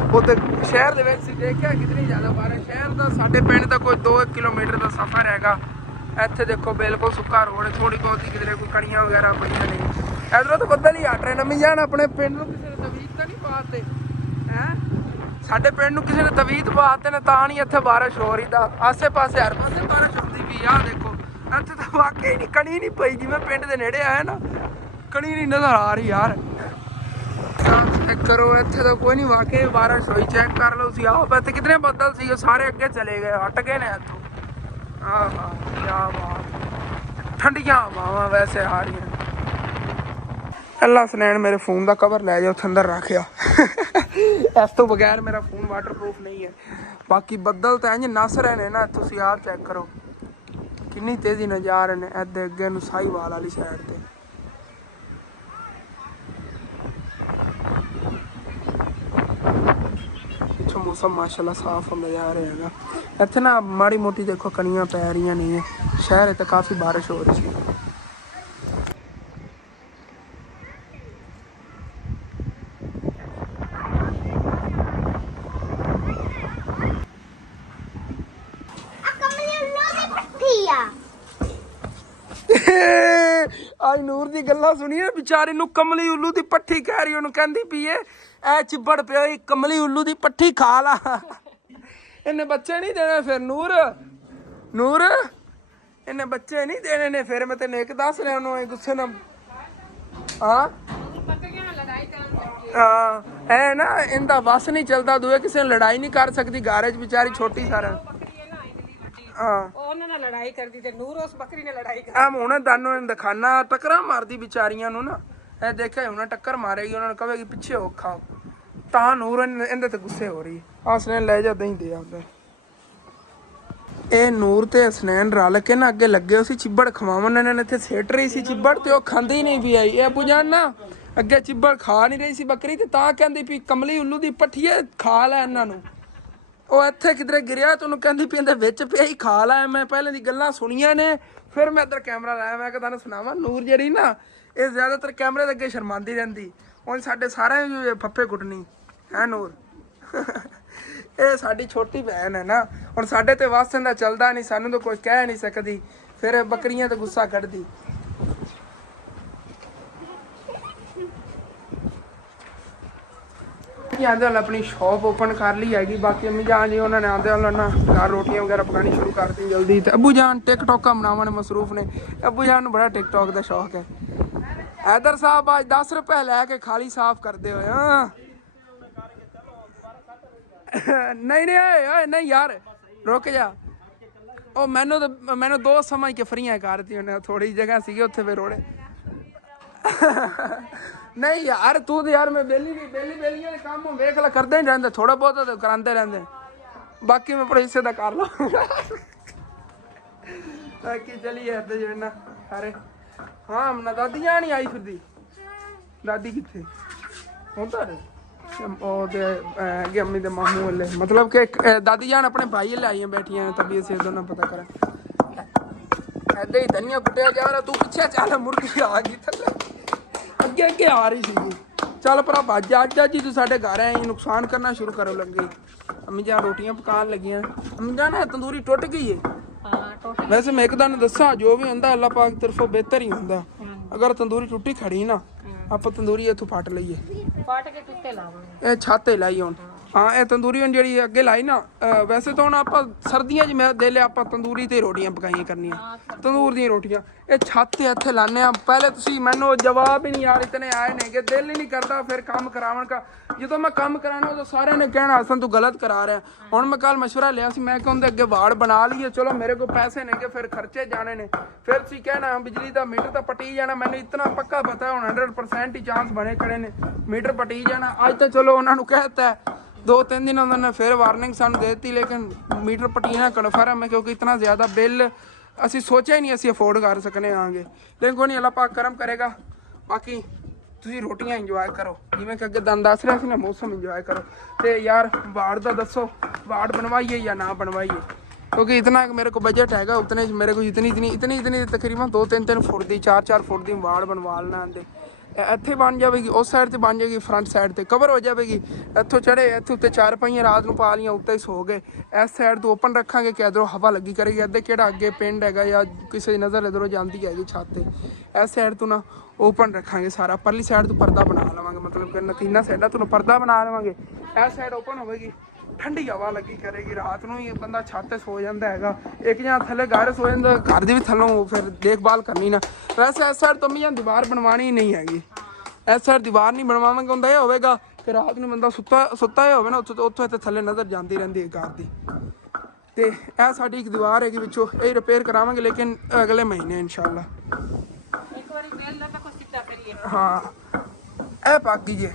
ਉਹ ਤੇ ਸ਼ਹਿਰ ਦੇ ਵਿੱਚ ਸੀ ਦੇਖਿਆ ਕਿਤਨੀ ਜ਼ਿਆਦਾ ਬਾਰਿਸ਼ ਸ਼ਹਿਰ ਦਾ ਸਾਡੇ ਪਿੰਡ ਦਾ ਕੋਈ 2 ਕਿਲੋਮੀਟਰ ਦਾ ਸਫ਼ਰ ਹੈਗਾ ਇੱਥੇ ਦੇਖੋ ਬਿਲਕੁਲ ਸੁੱਕਾ ਰੋਡ ਥੋੜੀ ਬਹੁਤੀ ਕਿਧਰੇ ਕੋਈ ਕਣੀਆਂ ਵਗੈਰਾ ਪਈਆਂ ਨੇ ਇਧਰੋਂ ਤਾਂ ਬੱਦਲ ਹੀ ਹਟ ਰਹੇ ਨਵੀਂ ਜਾਨ ਆਪਣੇ ਪਿੰਡ ਨੂੰ ਕਿਸੇ ਨੇ ਤਵੀਤ ਤਾਂ ਨਹੀਂ ਪਾਤੇ ਹੈ ਸਾਡੇ ਪਿੰਡ ਨੂੰ ਕਿਸੇ ਨੇ ਤਵੀਤ ਪਾਤੇ ਨੇ ਤਾਂ ਨਹੀਂ ਇੱਥੇ ਬਾਰਿਸ਼ ਹੋ ਰਹੀ ਦਾ ਆਸੇ ਪਾਸੇ ਹਰ ਪਾਸੇ ਬਾਰਿਸ਼ ਹੁੰਦੀ ਵੀ ਆ ਦੇਖੋ ਇੱਥੇ ਤਾਂ ਵਾਕਈ ਨਹੀਂ ਕਣੀ ਨਹੀਂ ਪਈ ਜਿਵੇਂ ਪਿੰਡ ਦੇ ਨੇੜੇ ਆਇਆ ਨਾ ਕਣੀ ਨਹੀਂ ਨਜ਼ਰ ਆ ਰਹੀ ਯਾਰ चेक करो इतने तो कोई नहीं वाकई बारिश हुई चेक कर लो सी आप इतने कितने बदल सी सारे अगे चले गए हट गए ने इतों क्या बात ठंडिया हवावां वैसे आ रही अल्लाह सुनैन मेरे फोन का कवर लै जाओ अंदर रखिया इस तो बगैर मेरा फोन वाटरप्रूफ नहीं है बाकी बदल तो इंज नस रहे ने ना तुसी आप चेक करो कितनी तेजी नज़र आ रहे हैं इधर अगे नूं साहिवाल वाली साइड ते मौसम माशाल्लाह साफ नज़र आ रहा है इत्थे ना माड़ी मोटी देखो कनियां पै रही नहीं है शहर तो काफ़ी बारिश हो रही थी आज नूर दी गल्लां सुनिए बेचारी नूं कमली उल्लू दी पट्ठी कह रही ओनू कहंदी पई ए चिब्बड़ पिया कमली उल्लू दी पट्ठी खा ला इन्हें बच्चे नहीं देने फिर नूर नूर इन्हें बच्चे नहीं देने ने फिर मैं तेने एक दस रहा ओनू गुस्से ना हाँ है ना इनका बस नहीं चलता दूए किसी ने लड़ाई नहीं कर सकती गारे च बेचारी छोटी सारा लड़ाई कर दी नूर उस बकरी ने लड़ाई कर हुणे दानो दिखाना टक्करा मारदी बेचारियां नूं ना ए देखिया हुणे टक्कर मारेगी उन्होंने कहेगी पीछे हो खाओ ता नूर इहदे ते गुस्से हो रही हसनैन ले जा दही दे आंदा ए नूर ते हसनैन रल के ना अगे लगे उसी चिब्बड़ खवावन इन्होंने इत्थे सेट रही सी चिब्बड़ ते ओ खांदी ही नहीं पई आई ए अबू जान ना अगे चिब्बड़ खा नहीं रही सी बकरी ते तां कहंदी पई कमली उल्लू दी पट्ठीए खा लै इन्हां नूं ਉਹ ਇੱਥੇ ਕਿਧਰੇ ਗਿਰਿਆ ਤੈਨੂੰ ਕਹਿੰਦੀ ਪਈ ਇਹਦੇ ਵਿੱਚ ਪਿਆ ਹੀ ਖਾ ਲਾ ਮੈਂ ਪਹਿਲਾਂ ਦੀ ਗੱਲਾਂ ਸੁਣੀਆਂ ਨੇ ਫਿਰ ਮੈਂ ਇੱਧਰ ਕੈਮਰਾ ਲਾਇਆ ਮੈਂ ਕਿ ਤੁਹਾਨੂੰ ਸੁਣਾਵਾਂ ਨੂਰ ਜਿਹੜੀ ਨਾ ਇਹ ਜ਼ਿਆਦਾਤਰ ਕੈਮਰੇ ਦੇ ਅੱਗੇ ਸ਼ਰਮਾਂਦੀ ਰਹਿੰਦੀ ਹੁਣ ਸਾਡੇ ਸਾਰਿਆਂ ਨੂੰ ਫੱਫੇ ਕੁੱਟਣੀ ਹੈ ਨੂਰ ਇਹ ਸਾਡੀ ਛੋਟੀ ਭੈਣ ਹੈ ਨਾ ਹੁਣ ਸਾਡੇ ਤੇ ਵਾਸਤੇ ਦਾ ਚੱਲਦਾ ਨਹੀਂ ਸਾਨੂੰ ਤਾਂ ਕੋਈ ਕਹਿ ਨਹੀਂ ਸਕਦੀ ਫਿਰ ਬੱਕਰੀਆਂ ਤੇ ਗੁੱਸਾ ਕੱਢਦੀ आंदे वाल अपनी शॉप ओपन कर ली हैगी बाकी अम्मी जान जी उन्होंने आंदे वाल ना घर रोटियां वगैरह पकानी शुरू कर दी जल्दी तो अबू जान टिकटॉक बनाने मसरूफ ने अबू जान बड़ा टिकटॉक का शौक है हैदर साहब आज 10 रुपए लैके खाली साफ करते हो नहीं नहीं नहीं यार रुक जा ओ मैनू दो समझ के फ्रियां करती उन्हें थोड़ी जगह सी उत्थे फिर रोड़े नहीं यार तू तो यार मैं बेली काम वेख ला करते ही रहते थोड़ा बहुत तो कराते रहते बाकी मैं पैसे का कर लो बाकी चलिए जो ना सारे हाँ ना दादी जान नहीं आई फिर दी दादी कितने हूँ तो अम्मी के मामू वाले मतलब कि दादी जान अपने भाई ले आई बैठिया तभी से दोनों पता करा ऐसे ही धनिया कुटिया जा रहा तू पिछे चल मुर्गी आ गई थले अगे अगे आ रही सी चल भरा भज अज जी तू साढ़े घर आई नुकसान करना शुरू करो लगे अम्मी जान रोटियां पकान लगियां अम्मी जान तंदूरी टुट गई है वैसे मैं एक दिन दसा जो भी होंदा अल्लाह पाक तरफों बेहतर ही होंदा अगर तंदूरी टुटी खड़ी ना आप तंदूरी इत्थों फट लईए ए छत लाई हुण हाँ ये तंदूरी हुण जिहड़ी अगे लाई ना वैसे तो हुण आपां सर्दियां च मैं दे लिया आपां तंदूरी ते रोटियां पकाइयां करनियां तंदूर दी रोटियां ये छत इत्थे लाने पहले तुसीं मैनूं जवाब ही नहीं यार इतने आए ने कि दिल ही नहीं करता फिर काम करावन का जो मैं काम कराना तो सारे ने कहना हसन तू गलत करा रहा हुण मैं कल मशवरा लिया सी मैं कि उनके अगे वाड़ बना लीए चलो मेरे को पैसे ने कि फिर खर्चे जाने ने फिर तुसीं कहना बिजली का मीटर तो पटी जाना मैंने इतना पक्का पता है 100% ही चांस बने खड़े ने मीटर पटी जाना अज तो चलो उन्होंने कहता है 2-3 दिन उन्होंने फिर वार्निंग सानू दे दी लेकिन मीटर पटीना कन्फर्म है क्योंकि इतना ज़्यादा बिल असी सोचा ही नहीं असी अफोर्ड कर सकने आगे लेकिन कोई नहीं अल्लाह पाक करम करेगा बाकी तुसीं रोटियां इंजॉय करो जिवें कि अगे दन दस रहा सी ना मौसम इंजॉय करो तो यार वार्ड का दसो वार्ड बनवाइए या ना बनवाइए क्योंकि इतना मेरे को बजट हैगा उतने मेरे को इतनी तकरीबन 2-3 फुट की 4-4 फुट की वार्ड बनवा लेना आंदे ਇੱਥੇ ਬਣ ਜਾਵੇਗੀ ਉਸ ਸਾਈਡ ਤੇ ਬਣ ਜਾਏਗੀ ਫਰੰਟ ਸਾਈਡ ਤੇ ਕਵਰ ਹੋ ਜਾਵੇਗੀ ਇੱਥੋਂ ਚੜੇ ਇੱਥੇ ਉੱਤੇ ਚਾਰ ਪਹੀਆਂ ਰਾਤ ਨੂੰ ਪਾ ਲੀਆਂ ਉੱਤੇ ਹੀ ਸੋ ਗਏ ਇਸ ਸਾਈਡ ਤੋਂ ਓਪਨ ਰੱਖਾਂਗੇ ਕਿ ਇਧਰੋਂ ਹਵਾ ਲੱਗੀ ਕਰੇਗੀ ਅੱਧੇ ਕਿਹੜਾ ਅੱਗੇ ਪਿੰਡ ਹੈਗਾ ਜਾਂ ਕਿਸੇ ਦੀ ਨਜ਼ਰ ਇਧਰੋਂ ਜਾਂਦੀ ਹੈਗੀ ਛੱਤ ਤੇ ਇਸ ਸਾਈਡ ਤੋਂ ਨਾ ਓਪਨ ਰੱਖਾਂਗੇ ਸਾਰਾ ਪਰਲੀ ਸਾਈਡ ਤੋਂ ਪਰਦਾ ਬਣਾ ਲਵਾਂਗੇ ਮਤਲਬ ਕਿ ਨਤੀਨਾ ਸਾਈਡਾਂ ਤੋਂ ਪਰਦਾ ਬਣਾ ਲਵਾਂਗੇ ਇਸ ਸਾਈਡ ਓਪਨ ਹੋਵੇਗੀ ठंडी हवा लगी करेगी रात ਨੂੰ ही बंदा छत ते सो जाता है एक जहाँ थले घर सो जाता घर की भी थलों फिर देखभाल करनी ना वैसे इस साइड तो मैं दीवार बनवानी ही नहीं हैगी इस साइड दीवार नहीं बनवावांगे उंदा ये होगा ਤੇ ਰਾਤ ਨੂੰ ਬੰਦਾ ਸੁੱਤਾ ਹੀ ਹੋਵੇ ਨਾ ਉੱਥੋਂ ਇੱਥੇ ਥੱਲੇ ਨਜ਼ਰ ਜਾਂਦੀ ਰਹਿੰਦੀ ਹੈ ਕਾਰ ਦੀ। ਤੇ ਇਹ ਸਾਡੀ ਇੱਕ ਦੀਵਾਰ ਹੈਗੀ ਵਿੱਚੋਂ, ਇਹ ਰਿਪੇਅਰ ਕਰਾਵਾਂਗੇ ਲੇਕਿਨ ਅਗਲੇ ਮਹੀਨੇ ਇਨਸ਼ਾਅੱਲਾ। ਇੱਕ ਵਾਰੀ ਮੇਲ ਦਾ ਤਾਂ ਕੁਛ ਸਿੱਧਾ ਕਰੀਏ। ਹਾਂ ਇਹ ਬਾਕੀ ਜੇ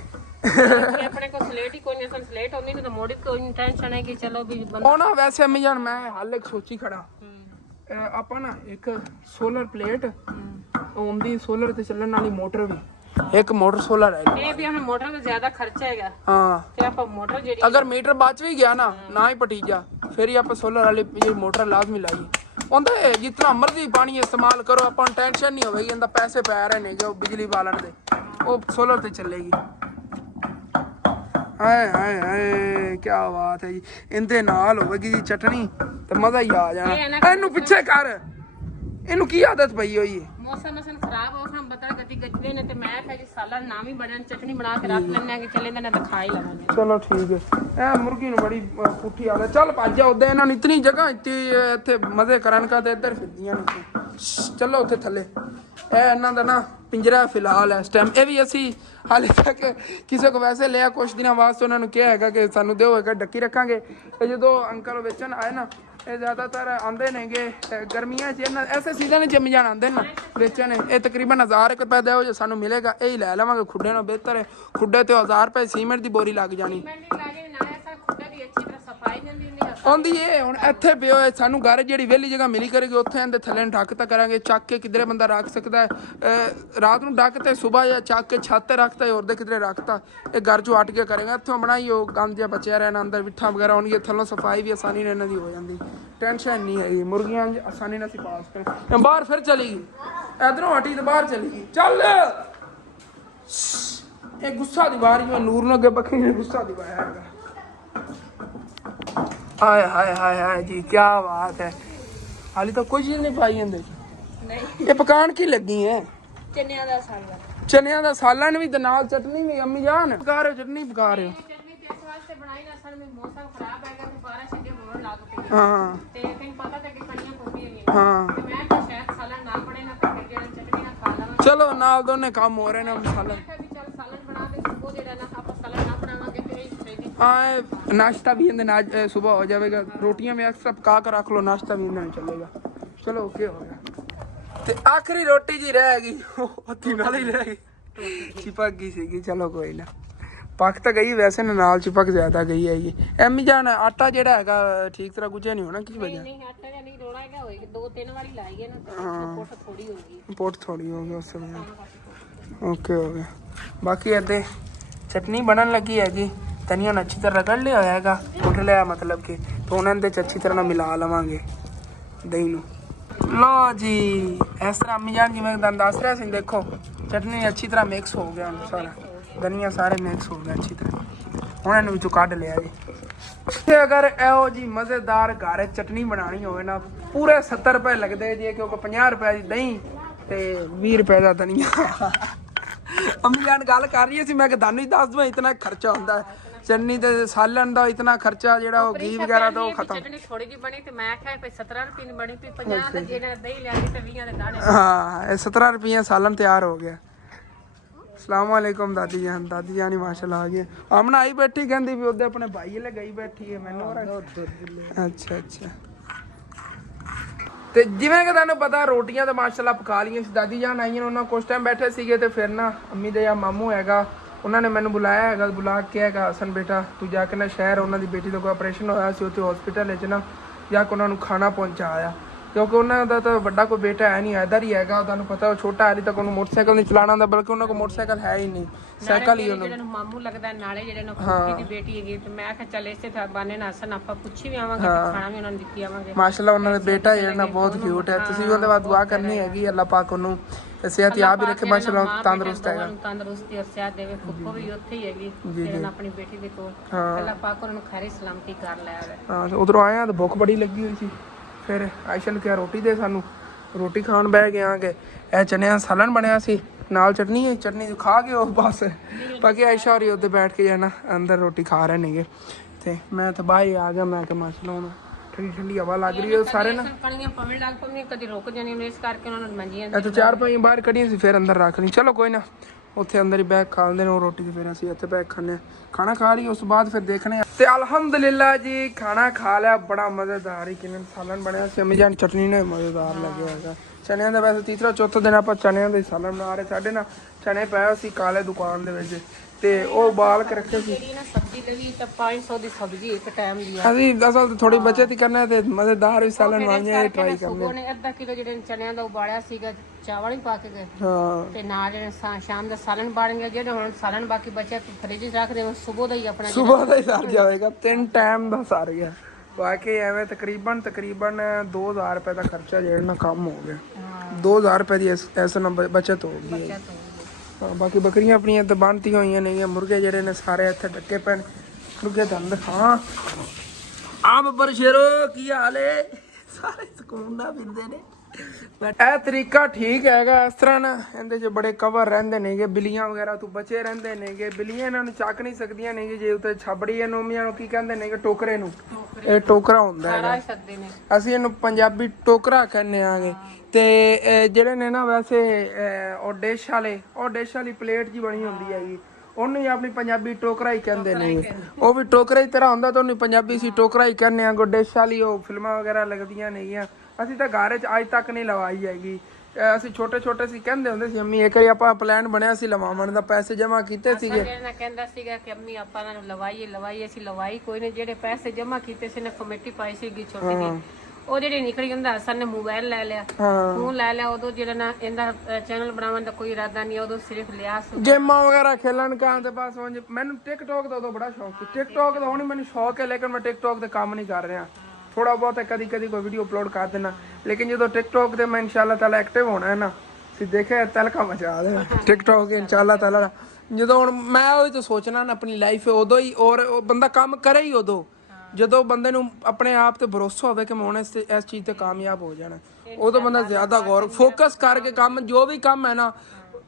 ਆਪਣੇ ਕੋਲ ਸਲੇਟ ਹੀ ਕੋਈ ਨਹੀਂ, ਸਾਨੂੰ ਸਲੇਟ ਹੋਣੀ ਤਾਂ ਮੋੜੀ ਕੋਈ ਨਹੀਂ ਟੈਨਸ਼ਨ ਹੈ ਕਿ ਚਲੋ ਵੀ ਉਹ ਨਾ ਵੈਸੇ ਅੰਮੀ ਜਾਨ ਮੈਂ ਹਾਲ ਇੱਕ ਸੋਚੀ ਖੜਾ ਆਪਾਂ ਨਾ ਇੱਕ ਸੋਲਰ ਪਲੇਟ ਆਉਂਦੀ ਸੋਲਰ ਤੇ ਚੱਲਣ ਵਾਲੀ ਮੋਟਰ ਵੀ ਇੱਕ ਮੋਟਰ ਸੋਲਰ ਹੈ ਇਹ ਵੀ ਹमें ਮੋਟਰ ਦਾ ਜ਼ਿਆਦਾ ਖਰਚਾ ਹੈਗਾ ਹਾਂ ਤੇ ਆਪਾਂ ਮੋਟਰ ਜਿਹੜੀ ਅਗਰ ਮੀਟਰ ਬਚ ਵੀ ਗਿਆ ਨਾ ਹੀ ਪਟੀਜਾ ਫਿਰ ਹੀ ਆਪਾਂ ਸੋਲਰ ਵਾਲੀ ਮੋਟਰ ਲਾਜ਼ਮੀ ਲਾਈਏ। ਉਹਦਾ ਜਿੰਨਾ ਮਰਜ਼ੀ ਪਾਣੀ ਇਸਤੇਮਾਲ ਕਰੋ ਆਪਾਂ ਨੂੰ ਟੈਨਸ਼ਨ ਨਹੀਂ ਹੋਵੇਗੀ, ਇਹਦਾ ਪੈਸੇ ਪੈ ਰਹੇ ਨੇ ਜੋ ਬਿਜਲੀ ਬਾਲਣ ਦੇ ਉਹ ਸੋਲਰ ਤੇ ਚੱਲੇਗੀ। ਹਾਏ ਹਾਏ ਹਾਏ ਕੀ ਬਾਤ ਹੈ ਜੀ, ਇਹਦੇ ਨਾਲ ਹੋਵੇਗੀ ਜੀ ਚਟਣੀ ਤੇ ਮਜ਼ਾ ਹੀ ਆ ਜਾਣਾ। ਇਹਨੂੰ ਪਿੱਛੇ ਕਰ, ਇਹਨੂੰ ਕੀ ਆਦਤ ਪਈ ਹੋਈ ਹੈ? ਮੌਸਮ ਮਸਨ ਖਰਾਬ ਹੋ ਸਾਨੂੰ ਪਤਾ ਗੱਡੀ ਗੱਜਦੇ ਨੇ ਤੇ ਮੈਂ ਕਿਹਾ ਜੀ ਸਾਲਾ ਨਾਮ ਹੀ ਬਣਨ ਚਟਣੀ ਬਣਾ ਕੇ ਰੱਖ ਲੈਣੇ ਆ ਕਿ ਚੱਲੇ ਨਾ ਤਾਂ ਖਾ ਹੀ ਲਵਾਂਗੇ। ਚਲੋ ਠੀਕ ਹੈ। ਇਹ ਮੁਰਗੀ ਨੂੰ ਬੜੀ ਪੁੱਠੀ ਆਦਤ, ਚੱਲ ਭੱਜ ਜਾ ਉਦਾਂ ਇਹਨਾਂ ਨੂੰ ਇਤਨੀ ਜਗ੍ਹਾ ਇੱਥੇ ਮਜ਼ੇ ਕਰਨ ਕਾ ਤੇ ਇੱਧਰ ਫਿਰਦੀਆਂ ਨੇ। ਚਲੋ ਉੱਥੇ ਥੱਲੇ ਇਹ ਇਹਨਾਂ ਦਾ ਨਾ ਪਿੰਜਰਾ ਫਿਲਹਾਲ ਇਸ ਟਾਈਮ ਇਹ ਵੀ ਅਸੀਂ ਹਾਲੇ ਤੱਕ ਕਿਸੇ ਕੋ ਵੈਸੇ ਲਿਆ ਕੁਛ ਦਿਨਾਂ ਵਾਸਤੇ ਉਹਨਾਂ ਨੂੰ ਕਿਹਾ ਹੈਗਾ ਕਿ ਸਾਨੂੰ ਦਿਓ ਹੈਗਾ ਡੱਕੀ ਰੱਖਾਂਗੇ। ਤੇ ਜਦੋਂ ਅੰਕਲ ਵੇਚਣ ਆਏ ਨਾ ਇਹ ਜ਼ਿਆਦਾਤਰ ਆਉਂਦੇ ਨੇਗੇ ਗਰਮੀਆਂ 'ਚ ਇਹਨਾਂ ਐਸੇ ਸੀਜ਼ਨ 'ਚ ਜੰਮ ਜਾਣ ਆਉਂਦੇ ਨਾ ਵੇਚਣ। ਇਹ ਤਕਰੀਬਨ 1000 ਰੁਪਏ ਦਿਓ ਜੇ ਸਾਨੂੰ ਮਿਲੇਗਾ ਇਹ ਹੀ ਲੈ ਲਵਾਂਗੇ। ਖੁੱਡੇ ਨਾਲ ਬਿਹਤਰ ਹੈ, ਖੁੱਡੇ ਤੇ 1000 ਰੁਪਏ ਸੀਮੈਂਟ ਦੀ ਬੋਰੀ ਲੱਗ ਜਾਣੀ ਆਉਂਦੀ ਏ। ਹੁਣ ਇੱਥੇ ਪਿਓ ਸਾਨੂੰ ਘਰ ਜਿਹੜੀ ਵਿਹਲੀ ਜਗ੍ਹਾ ਮਿਲੀ ਕਰੇਗੀ ਉੱਥੇ ਇਹਦੇ ਥੱਲੇ ਢੱਕ ਤਾਂ ਕਰਾਂਗੇ, ਚੱਕ ਕੇ ਕਿਧਰੇ ਬੰਦਾ ਰੱਖ ਸਕਦਾ ਰਾਤ ਨੂੰ ਢੱਕ ਤੇ ਸਵੇਰ ਜਾਂ ਚੱਕ ਕੇ ਛੱਤ ਤੇ ਰੱਖਤਾ ਹੋਰ ਦੇ ਕਿਧਰੇ ਰੱਖਤਾ ਇਹ ਘਰ ਚੋਂ ਹਟ ਕੇ ਕਰੇਗਾ। ਇੱਥੋਂ ਬਣਾਈ ਉਹ ਗੰਦ ਜਿਹਾ ਬਚਿਆ ਰਹਿਣਾ ਅੰਦਰ ਬਿੱਠਾ ਵਗੈਰਾ ਹੋਣਗੇ ਥੱਲੋਂ ਸਫਾਈ ਵੀ ਆਸਾਨੀ ਨਾਲ ਇਹਨਾਂ ਦੀ ਹੋ ਜਾਂਦੀ, ਟੈਨਸ਼ਨ ਨਹੀਂ ਹੈਗੀ। ਮੁਰਗੀਆਂ ਆਸਾਨੀ ਨਾਲ ਅਸੀਂ ਪਾਸ ਕਰ ਬਾਹਰ ਫਿਰ ਚਲੀ ਗਈ ਇਧਰੋਂ ਹਟੀ ਤੇ ਬਾਹਰ ਚਲੀ ਗਈ। ਚੱਲ ਇਹ ਗੁੱਸਾ ਦੀ ਵਾਰੀ ਮੈਂ ਨੂਰ ਨੂੰ ਅੱਗੇ ਬੱਖੀ ਨੇ ਗੁੱਸਾ ਦਿਵਾਇਆ ਹੈਗਾ। ਹਾਏ ਹਾਏ ਹਾਏ ਹਾਏ ਜੀ ਕੀ ਬਾਤ ਹੈ। ਹਾਲੇ ਤਾਂ ਕੋਈ ਚੀਜ਼ ਨਹੀਂ ਪਾਈ ਇਹਦੇ ਨਹੀਂ ਇਹ ਪਕਾਣ ਕੀ ਲੱਗੀ ਹੈ? ਚਨਿਆਂ ਦਾ ਸਾਗਾ, ਚਨਿਆਂ ਦਾ ਸਾਲਣ ਵੀ ਤੇ ਨਾਲ ਚਟਨੀ ਵੀ। ਅੰਮੀ ਜਾਨ ਪਕਾ ਰਹੇ ਚਟਨੀ ਪਕਾ ਰਹੇ ਚਟਨੀ ਤੇ ਇਸ ਵਾਸਤੇ ਬਣਾਈ ਨਾ ਅਸਲ ਵਿੱਚ ਮੌਸਮ ਖਰਾਬ ਹੈਗਾ ਤੇ 12 ਛੱਡੇ ਹੋਣ ਲੱਗ ਪਈ ਹਾਂ ਤੇ ਤੈਨੂੰ ਪਤਾ ਤਾਂ ਕਿ ਕਣੀਆਂ ਕੋਪੀਆਂ ਨੇ ਹਾਂ ਤੇ ਮੈਂ ਤਾਂ ਸ਼ਾਇਦ ਸਾਲਣ ਨਾ ਬਣੇ ਨਾ ਤੇ ਜਿਹੜਾ ਚਟਨੀ ਨਾਲ ਖਾ ਲਵਾਂ। ਚਲੋ ਨਾਲ ਦੋਨੇ ਕੰਮ ਹੋ ਰਹੇ ਨੇ ਮਸਾਲਾ ਮੈਂ ਕਿਹਾ ਵੀ ਚੱਲ ਸਾਲਣ ਬਣਾ ਦੇ ਉਹ ਜਿਹੜਾ ਨਾ ਆਪਾਂ ਸਾਲਣ ਨਾ ਬਣਾਵਾਂਗੇ ਤੇ ਇਹ ਸਹੀ ਹਾਂ ਨਾਸ਼ਤਾ ਵੀ ਇਹਦੇ ਨਾਲ ਸਵੇਰ ਹੋ ਜਾਵੇਗਾ। ਰੋਟੀਆਂ ਵੀ ਐਕਸਟਰਾ ਪਕਾ ਕੇ ਰੱਖ ਲਓ, ਨਾਸ਼ਤਾ ਵੀ ਇਹਨਾਂ ਨੂੰ ਚੱਲੇਗਾ। ਚਲੋ ਓਕੇ ਹੋ ਗਿਆ। ਤੇ ਆਖਰੀ ਰੋਟੀ ਜੀ ਰਹਿ ਗਈ ਉਹ ਅੱਧੀ ਨਾਲ ਹੀ ਰਹਿ ਗਈ, ਚਿਪਕ ਗਈ ਸੀਗੀ। ਚਲੋ ਕੋਈ ਨਾ ਪੱਕ ਤਾਂ ਗਈ ਵੈਸੇ ਨਾਲ ਚਿਪਕ ਜ਼ਿਆਦਾ ਗਈ ਹੈ ਜੀ। ਐਮੀ ਜਾਨ ਆਟਾ ਜਿਹੜਾ ਹੈਗਾ ਠੀਕ ਤਰ੍ਹਾਂ ਗੁੱਝਿਆ ਨਹੀਂ ਹੋਣਾ ਕੀ ਵਜ੍ਹਾ? ਨਹੀਂ ਆਟਾ ਜਾਂ ਨਹੀਂ ਰੋਣਾ ਹੈਗਾ ਹੋਏਗਾ 2-3 ਵਾਰੀ ਲਾਈਏ ਨਾ ਤੇ ਪੁੱਟ ਥੋੜੀ ਹੋਊਗੀ ਪੁੱਟ ਥੋੜੀ ਹੋ ਗਈ ਉਸ ਸਮੇਂ। ਓਕੇ ਹੋ ਗਿਆ। ਬਾਕੀ ਇੱਥੇ ਚਟਨੀ ਬਣਨ ਲੱਗੀ ਹੈ ਜੀ। ਧਨੀਆ ਨੂੰ ਅੱਛੀ ਤਰ੍ਹਾਂ ਰਗੜ ਲਿਆ ਹੋਇਆ ਹੈਗਾ, ਕੁੱਟ ਲਿਆ ਮਤਲਬ ਕਿ ਤੇ ਉਹਨਾਂ ਦੇ ਅੱਛੀ ਤਰ੍ਹਾਂ ਨਾਲ ਮਿਲਾ ਲਵਾਂਗੇ ਦਹੀਂ ਨੂੰ। ਲਓ ਜੀ ਇਸ ਤਰ੍ਹਾਂ ਅੰਮੀ ਜਾਨ ਜਿਵੇਂ ਤੁਹਾਨੂੰ ਦੱਸ ਰਿਹਾ ਸੀ ਦੇਖੋ ਚਟਨੀ ਅੱਛੀ ਤਰ੍ਹਾਂ ਮਿਕਸ ਹੋ ਗਿਆ ਹੁਣ ਸਾਰਾ ਧਨੀਆ ਸਾਰੇ ਮਿਕਸ ਹੋ ਗਿਆ ਅੱਛੀ ਤਰ੍ਹਾਂ। ਹੁਣ ਇਹਨੂੰ ਵਿੱਚੋਂ ਕੱਢ ਲਿਆ ਜੀ। ਤੇ ਅਗਰ ਇਹੋ ਜੀ ਮਜ਼ੇਦਾਰ ਘਰ ਚਟਨੀ ਬਣਾਉਣੀ ਹੋਵੇ ਨਾ ਪੂਰੇ 70 ਰੁਪਏ ਲੱਗਦੇ ਜੀ ਕਿਉਂਕਿ 50 ਰੁਪਏ ਦੀ ਦਹੀਂ ਤੇ 20 ਰੁਪਏ ਦਾ ਧਨੀਆ। ਅੰਮੀ ਜਾਨ ਗੱਲ ਕਰ ਰਹੀ ਸੀ ਮੈਂ ਕਿ ਤੁਹਾਨੂੰ ਹੀ ਦੱਸ ਦਵਾਂ ਇਤਨਾ ਖਰਚਾ ਹੁੰਦਾ ਹੈ ਚਟਨੀ ਤੇ ਸਾਲਣ ਦਾ ਇਤਨਾ ਖਰਚਾ ਜਿਹੜਾ ਉਹ ਘੀ ਵਗੈਰਾ ਤੋਂ ਖਤਮ। ਚਟਨੀ ਥੋੜੀ ਜਿਹੀ ਬਣੀ ਤੇ ਮੈਂ ਕਿਹਾ ਭਈ 17 ਰੁਪਏ ਦੀ ਬਣੀ ਤੇ 50 ਦਾ ਜਿਹੜਾ ਦਹੀਂ ਲਿਆਂਦੀ ਤੇ 20 ਦੇ ਦਾਣੇ। ਹਾਂ ਇਹ 17 ਰੁਪਏ ਸਾਲਣ ਤਿਆਰ ਹੋ ਗਿਆ। अस्सलाम वालेकुम दादी जान ही माशाल्लाह आ गई। आमना आई बैठी कहती भी उधर अपने भाई ले गई बैठी है मैनू। अच्छा अच्छा ਤੇ ਜਿਵੇਂ ਕਿ ਤੁਹਾਨੂੰ ਪਤਾ ਰੋਟੀਆਂ ਤਾਂ ਮਾਸ਼ਾਅੱਲਾ ਪਕਾ ਲਈਆਂ ਸੀ। ਦਾਦੀ ਜਾਨ ਆਈਆਂ ਉਹਨਾਂ ਕੁਝ ਟਾਈਮ ਬੈਠੇ ਸੀਗੇ ਤੇ ਫਿਰ ਨਾ ਅੰਮੀ ਦੇ ਆ ਮਾਮੂ ਹੈਗਾ ਉਹਨਾਂ ਨੇ ਮੈਨੂੰ ਬੁਲਾਇਆ ਹੈਗਾ। ਬੁਲਾ ਕੇ ਹੈਗਾ ਹਸਨ ਬੇਟਾ ਤੂੰ ਜਾ ਕੇ ਨਾ ਸ਼ਹਿਰ ਉਹਨਾਂ ਦੀ ਬੇਟੀ ਦਾ ਕੋਈ ਆਪਰੇਸ਼ਨ ਹੋਇਆ ਸੀ ਉੱਥੇ ਹਸਪੀਟਲ ਵਿੱਚ ਨਾ ਜਾ ਕੇ ਉਹਨਾਂ ਨੂੰ ਖਾਣਾ ਪਹੁੰਚਾਇਆ ਕਿਉਂਕਿ ਉਹਨਾਂ ਦਾ ਤਾਂ ਵੱਡਾ ਕੋਈ ਬੇਟਾ ਹੈ ਨਹੀਂ ਇੱਧਰ ਹੀ ਹੈਗਾ। ਤੁਹਾਨੂੰ ਪਤਾ ਉਹ ਛੋਟਾ ਹਾਲੇ ਤੱਕ ਉਹਨੂੰ ਮੋਟਰਸਾਈਕਲ ਨਹੀਂ ਚਲਾਉਣਾ ਆਉਂਦਾ ਬਲਕਿ ਉਹਨਾਂ ਕੋਲ ਮੋਟਰਸਾਈਕਲ ਹੈ ਹੀ ਨਹੀਂ ਸਾਈਕਲ ਹੀ ਉਹਨਾਂ ਨੂੰ ਮਾਮੂ ਲੱਗਦਾ ਨਾਲੇ ਜਿਹੜੇ ਨੂੰ ਕੁੜੀ ਦੀ ਬੇਟੀ ਹੈਗੀ ਤੇ ਮੈਂ ਕਿਹਾ ਚੱਲ ਇਸੇ ਤਰ੍ਹਾਂ ਬਾਨੇ ਨਾਲ ਹਸਨ ਆਪਾਂ ਪੁੱਛੀ ਵੀ ਆਵਾਂਗੇ ਤੇ ਖਾਣਾ ਵੀ ਉਹਨਾਂ ਨੂੰ ਦਿੱਤੀ ਆਵਾਂਗੇ। ਮਾਸ਼ਾਅੱਲਾ ਉਹਨਾਂ ਦਾ ਬੇਟਾ ਜਿਹੜਾ ਨਾ ਬਹੁਤ ਕਿਊਟ ਹੈ। ਤੁਸੀਂ ਵੀ ਉਹਦੇ ਬਾਅਦ ਦੁਆ ਕਰਨੀ ਹੈਗੀ ਅੱਲਾਹ ਪਾਕ ਉਹਨੂੰ ਸਿਹਤ ਯਾਬ ਹੀ ਰੱਖੇ ਮਾਸ਼ਾਅੱਲਾ ਤੰਦਰੁਸਤ ਹੈਗਾ ਤੰਦਰੁਸਤੀ ਔਰ ਸਿਹਤ ਦੇਵੇ। ਫੁੱਫੋ ਵੀ ਉੱਥੇ ਹੀ ਹੈਗੀ ਜਿਹੜਾ ਆਪਣੀ ਬੇਟੀ ਦੇ ਕੋਲ ਅੱਲਾਹ ਪਾਕ ਉਹਨਾਂ ਨੂੰ ਖੈਰ ਸਲਾਮਤੀ ਕਰ ਲੈ ਆਵੇ। ਹਾਂ ਉਧਰੋਂ ਆਇਆ ਤਾਂ ਭੁੱਖ ਬੜੀ ਲੱਗੀ ਹੋਈ ਸੀ ਫਿਰ ਆਇਸ਼ਾ ਨੂੰ ਕਿਹਾ ਰੋਟੀ ਦੇ ਸਾਨੂੰ ਰੋਟੀ ਖਾਣ ਬਹਿ ਗਏ ਆਂਗੇ। ਇਹ ਚਨਿਆਂ ਸਾਲਣ ਬਣਿਆ ਸੀ ਨਾਲ ਚਟਨੀ ਖਾ ਕੇ ਉਹ ਬਸ ਬਾਕੀ ਆਇਸ਼ਾ ਹੋਰੀ ਉੱਤੇ ਬੈਠ ਕੇ ਜਾਣਾ ਅੰਦਰ ਰੋਟੀ ਖਾ ਰਹੇ ਨੇਗੇ ਤੇ ਮੈਂ ਤਾਂ ਬਾਹਰ ਆ ਗਿਆ। ਮੈਂ ਕਿ ਮਾਸ਼ਾਅੱਲਾ ਹੁਣ ਠੰਡੀ ਠੰਡੀ ਹਵਾ ਲੱਗ ਰਹੀ ਹੈ ਸਾਰੇ ਨਾ ਪਾਣੀਆਂ ਪਵੇਂ ਲੱਗ ਪਵੇਂ ਕਦੀ ਰੁਕ ਜਾਣੀ ਇਸ ਕਰਕੇ ਉਹਨਾਂ ਨੂੰ ਮੰਜੀਆਂ ਇਹ ਤਾਂ 4-5 ਬਾਹਰ ਕੱਢੀਆਂ ਸੀ ਫਿਰ ਅੰਦਰ ਰੱਖ ਲਈ। ਚਲੋ ਕੋਈ ਨਾ ਉੱਥੇ ਅੰਦਰ ਹੀ ਬੈਗ ਖਾ ਲੈਂਦੇ ਨੇ ਉਹ ਰੋਟੀ, ਫਿਰ ਅਸੀਂ ਇੱਥੇ ਬੈਗ ਖਾਂਦੇ ਹਾਂ। ਖਾਣਾ ਖਾ ਲਈ ਉਸ ਤੋਂ ਬਾਅਦ ਫਿਰ ਦੇਖਣੇ ਆ। ਤੇ ਅਲਹਮਦੁਲਿਲਾ ਜੀ ਖਾਣਾ ਖਾ ਲਿਆ, ਬੜਾ ਮਜ਼ੇਦਾਰ ਹੀ ਕਿਵੇਂ ਸਾਲਨ ਬਣਿਆ ਸੀ, ਅੰਮੀ ਜਾਨ ਚਟਨੀ ਨੇ ਮਜ਼ੇਦਾਰ ਲੱਗਿਆ ਹੈਗਾ। ਚਨਿਆਂ ਦਾ ਵੈਸੇ ਤੀਸਰਾ ਚੌਥਾ ਦਿਨ ਆਪਾਂ ਚਨਿਆਂ ਦਾ ਹੀ ਸਾਲਨ ਬਣਾ ਰਹੇ। ਸਾਡੇ ਨਾ ਚਨੇ ਪਏ ਸੀ ਕਾਲੇ ਦੁਕਾਨ ਦੇ ਵਿੱਚ ਤੇ ਉਹ ਉਬਾਲ ਕੇ ਰੱਖੇ ਸੀ। ਜਿਹੜੀ ਨਾ ਸਬਜ਼ੀ ਲਈ ਤਾਂ 500 ਦੀ ਸਬਜ਼ੀ ਇੱਕ ਟਾਈਮ ਦੀ ਆ। ਅਸੀਂ ਅਸਲ ਤੇ ਥੋੜੀ ਬੱਚਤ ਹੀ ਕਰਨਾ ਤੇ ਮਜ਼ੇਦਾਰ ਵੀ ਸਾਲਨ ਬਣਾਏ ਟਰਾਈ ਕਰਨੇ। ਉਹਨੇ ਅੱਧਾ ਕਿਲੋ ਜਿਹੜੇ ਚਨਿਆਂ ਦਾ ਉਬਾਲਿਆ ਸੀਗਾ, ਚਾਵਲ ਹੀ ਪਾ ਕੇ ਗਏ ਹਾਂ ਤੇ ਨਾਲ ਜਿਹੜੇ ਸ਼ਾਮ ਦਾ ਸਾਲਨ ਬਣ ਗਿਆ। ਜਿਹੜੇ ਹੁਣ ਸਾਲਨ ਬਾਕੀ ਬਚਿਆ ਫਰਿੱਜ 'ਚ ਰੱਖ ਦੇ, ਸਵੇਰ ਦਾ ਹੀ ਆਪਣਾ ਸੁਬਾਹ ਦਾ ਹੀ ਸਰ ਜਾਵੇਗਾ, 3 ਟਾਈਮ ਦਾ ਸਰ ਗਿਆ। ਬਾਕੀ ਐਵੇਂ ਤਕਰੀਬਨ 2000 ਰੁਪਏ ਦਾ ਖਰਚਾ ਜਿਹੜਾ ਨਾ ਕੰਮ ਹੋ ਗਿਆ। 2000 ਰੁਪਏ ਦੀ ਇਸ ਨੰਬਰ ਬਚਤ ਹੋ ਗਈ ਹੈ। ਹਾਂ ਬਾਕੀ ਬੱਕਰੀਆਂ ਆਪਣੀਆਂ ਤਾਂ ਬੰਨ੍ਹਤੀਆਂ ਹੋਈਆਂ ਨੇ। ਮੁਰਗੇ ਜਿਹੜੇ ਨੇ ਸਾਰੇ ਇੱਥੇ ਡੱਕੇ ਪੈਣ। ਮੁਰਗੇ ਤੁਹਾਨੂੰ ਦਿਖਾਵਾਂ। ਆ ਬੱਬਰ ਸ਼ੇਰੋ ਕੀ ਹਾਲ ਏ? ਸਾਰੇ ਸਕੂਨ ਨਾਲ ਫਿਰਦੇ ਨੇ। ਇਹ ਤਰੀਕਾ ਠੀਕ ਹੈਗਾ। ਇਸ ਤਰ੍ਹਾਂ ਨਾ ਇਹਦੇ 'ਚ ਬੜੇ ਕਵਰ ਰਹਿੰਦੇ ਨੇਗੇ, ਬਿੱਲੀਆਂ ਵਗੈਰਾ ਤੋਂ ਬਚੇ ਰਹਿੰਦੇ ਨੇਗੇ। ਬਿੱਲੀਆਂ ਇਹਨਾਂ ਨੂੰ ਚੱਕ ਨਹੀਂ ਸਕਦੀਆਂ ਨੇਗੇ ਜੇ ਉੱਤੇ ਛਾਬੜੀ ਹੈ। ਨੋਮੀਆਂ ਨੂੰ ਕੀ ਕਹਿੰਦੇ ਨੇਗੇ? ਟੋਕਰੇ ਨੂੰ। ਇਹ ਟੋਕਰਾ ਹੁੰਦਾ ਹੈਗਾ, ਅਸੀਂ ਇਹਨੂੰ ਪੰਜਾਬੀ ਟੋਕਰਾ ਕਹਿੰਦੇ ਆਂਗੇ। ਤੇ ਜਿਹੜੇ ਨੇ ਨਾ ਵੈਸੇ ਉਹ ਡਿਸ਼ ਵਾਲੀ ਪਲੇਟ ਜੀ ਬਣੀ ਹੁੰਦੀ ਹੈਗੀ, ਉਹਨੂੰ ਹੀ ਆਪਣੀ ਪੰਜਾਬੀ ਟੋਕਰਾ ਹੀ ਕਹਿੰਦੇ ਨੇ। ਉਹ ਵੀ ਟੋਕਰਾ ਹੀ ਤਰ੍ਹਾਂ ਹੁੰਦਾ ਤਾਂ ਉਹਨੂੰ ਪੰਜਾਬੀ ਅਸੀਂ ਟੋਕਰਾ ਹੀ ਕਹਿੰਦੇ ਆ। ਡਿਸ਼ ਵਾਲੀ ਉਹ ਫਿਲਮਾਂ ਵਗੈਰਾ ਲੱਗਦੀਆਂ ਨੇਗੀਆਂ। ਅਸੀਂ ਤਾਂ ਘਰ 'ਚ ਅੱਜ ਤੱਕ ਨਹੀਂ ਲਵਾਈ ਹੈਗੀ। ਅਸੀਂ ਛੋਟੇ ਸੀ ਕਹਿੰਦੇ ਹੁੰਦੇ ਸੀ ਅੰਮੀ, ਇੱਕ ਵਾਰੀ ਆਪਾਂ ਪਲਾਨ ਬਣਿਆ ਸੀ ਲਵਾਉਣ ਦਾ, ਪੈਸੇ ਜਮ੍ਹਾਂ ਕੀਤੇ ਸੀਗੇ। ਕਹਿੰਦਾ ਸੀਗਾ ਕਿ ਅੰਮੀ ਆਪਾਂ ਇਹਨਾਂ ਨੂੰ ਲਵਾਈ ਅਸੀਂ ਲਵਾਈ ਕੋਈ ਨਹੀਂ। ਜਿਹੜੇ ਪੈਸੇ ਜਮ੍ਹਾਂ ਕੀਤੇ ਸੀ ਨਾ ਕਮੇਟੀ ਪਾਈ ਸੀਗੀ ਛੋਟੀ ਜਿਹੀ, ਉਹ ਜਿਹੜੀ ਨਿਕਲੀ ਹੁੰਦਾ ਅਸਰ ਨੇ ਮੋਬਾਈਲ ਲੈ ਲਿਆ, ਫੋਨ ਲੈ ਲਿਆ। ਉਦੋਂ ਜਿਹੜਾ ਨਾ ਇਹਦਾ ਚੈਨਲ ਬਣਾਉਣ ਦਾ ਕੋਈ ਇਰਾਦਾ ਨਹੀਂ, ਉਦੋਂ ਸਿਰਫ ਲਿਆ ਸੀ ਗੇਮਾਂ ਵਗੈਰਾ ਖੇਲਣ ਕਾਂ ਤੇ ਬਸ। ਮੈਨੂੰ ਟਿਕਟੋਕ ਦਾ ਉਦੋਂ ਬੜਾ ਸ਼ੌਕ ਸੀ। ਟਿਕਟੋਕ ਦਾ ਹੁਣ ਮੈਨੂੰ ਸ਼ੌਕ ਹੈ, ਲੇਕਿਨ ਮੈਂ ਟਿਕਟੋਕ ਤੇ ਕੰਮ ਨਹੀਂ ਕਰ ਰਿਹਾ। ਥੋੜਾ ਬਹੁਤ ਕਦੀ ਕੋਈ ਵੀਡੀਓ ਅਪਲੋਡ ਕਰ ਦੇਣਾ, ਲੇਕਿਨ ਜਦੋਂ ਟਿਕਟੋਕ ਤੇ ਮੈਂ ਇਨਸ਼ਾਅੱਲਾ ਤਾਲਾ ਐਕਟਿਵ ਹੋਣਾ ਹੈ ਨਾ, ਤੁਸੀਂ ਦੇਖਿਆ ਤਲਕਾ ਮਚਾ ਦੇਣਾ ਟਿਕਟੋਕ ਇਨਸ਼ਾਅੱਲਾ ਤਾਲਾ। ਜਦੋਂ ਹੁਣ ਮੈਂ ਉਹੀ ਤਾਂ ਸੋਚਣਾ ਨਾ ਆਪਣੀ ਲਾਈਫ ਉਦੋਂ ਹੀ, ਔਰ ਬੰਦਾ ਕੰਮ ਕਰੇ ਹੀ ਉਦੋਂ ਜਦੋਂ ਬੰਦੇ ਨੂੰ ਆਪਣੇ ਆਪ ਤੇ ਭਰੋਸਾ ਹੋਵੇ ਕਿ ਮੈਂ ਹੁਣ ਇਸ ਚੀਜ਼ ਤੇ ਕਾਮਯਾਬ ਹੋ ਜਾਣਾ। ਉਦੋਂ ਬੰਦਾ ਜ਼ਿਆਦਾ ਗੌਰ ਫੋਕਸ ਕਰਕੇ ਕੰਮ, ਜੋ ਵੀ ਕੰਮ ਹੈ ਨਾ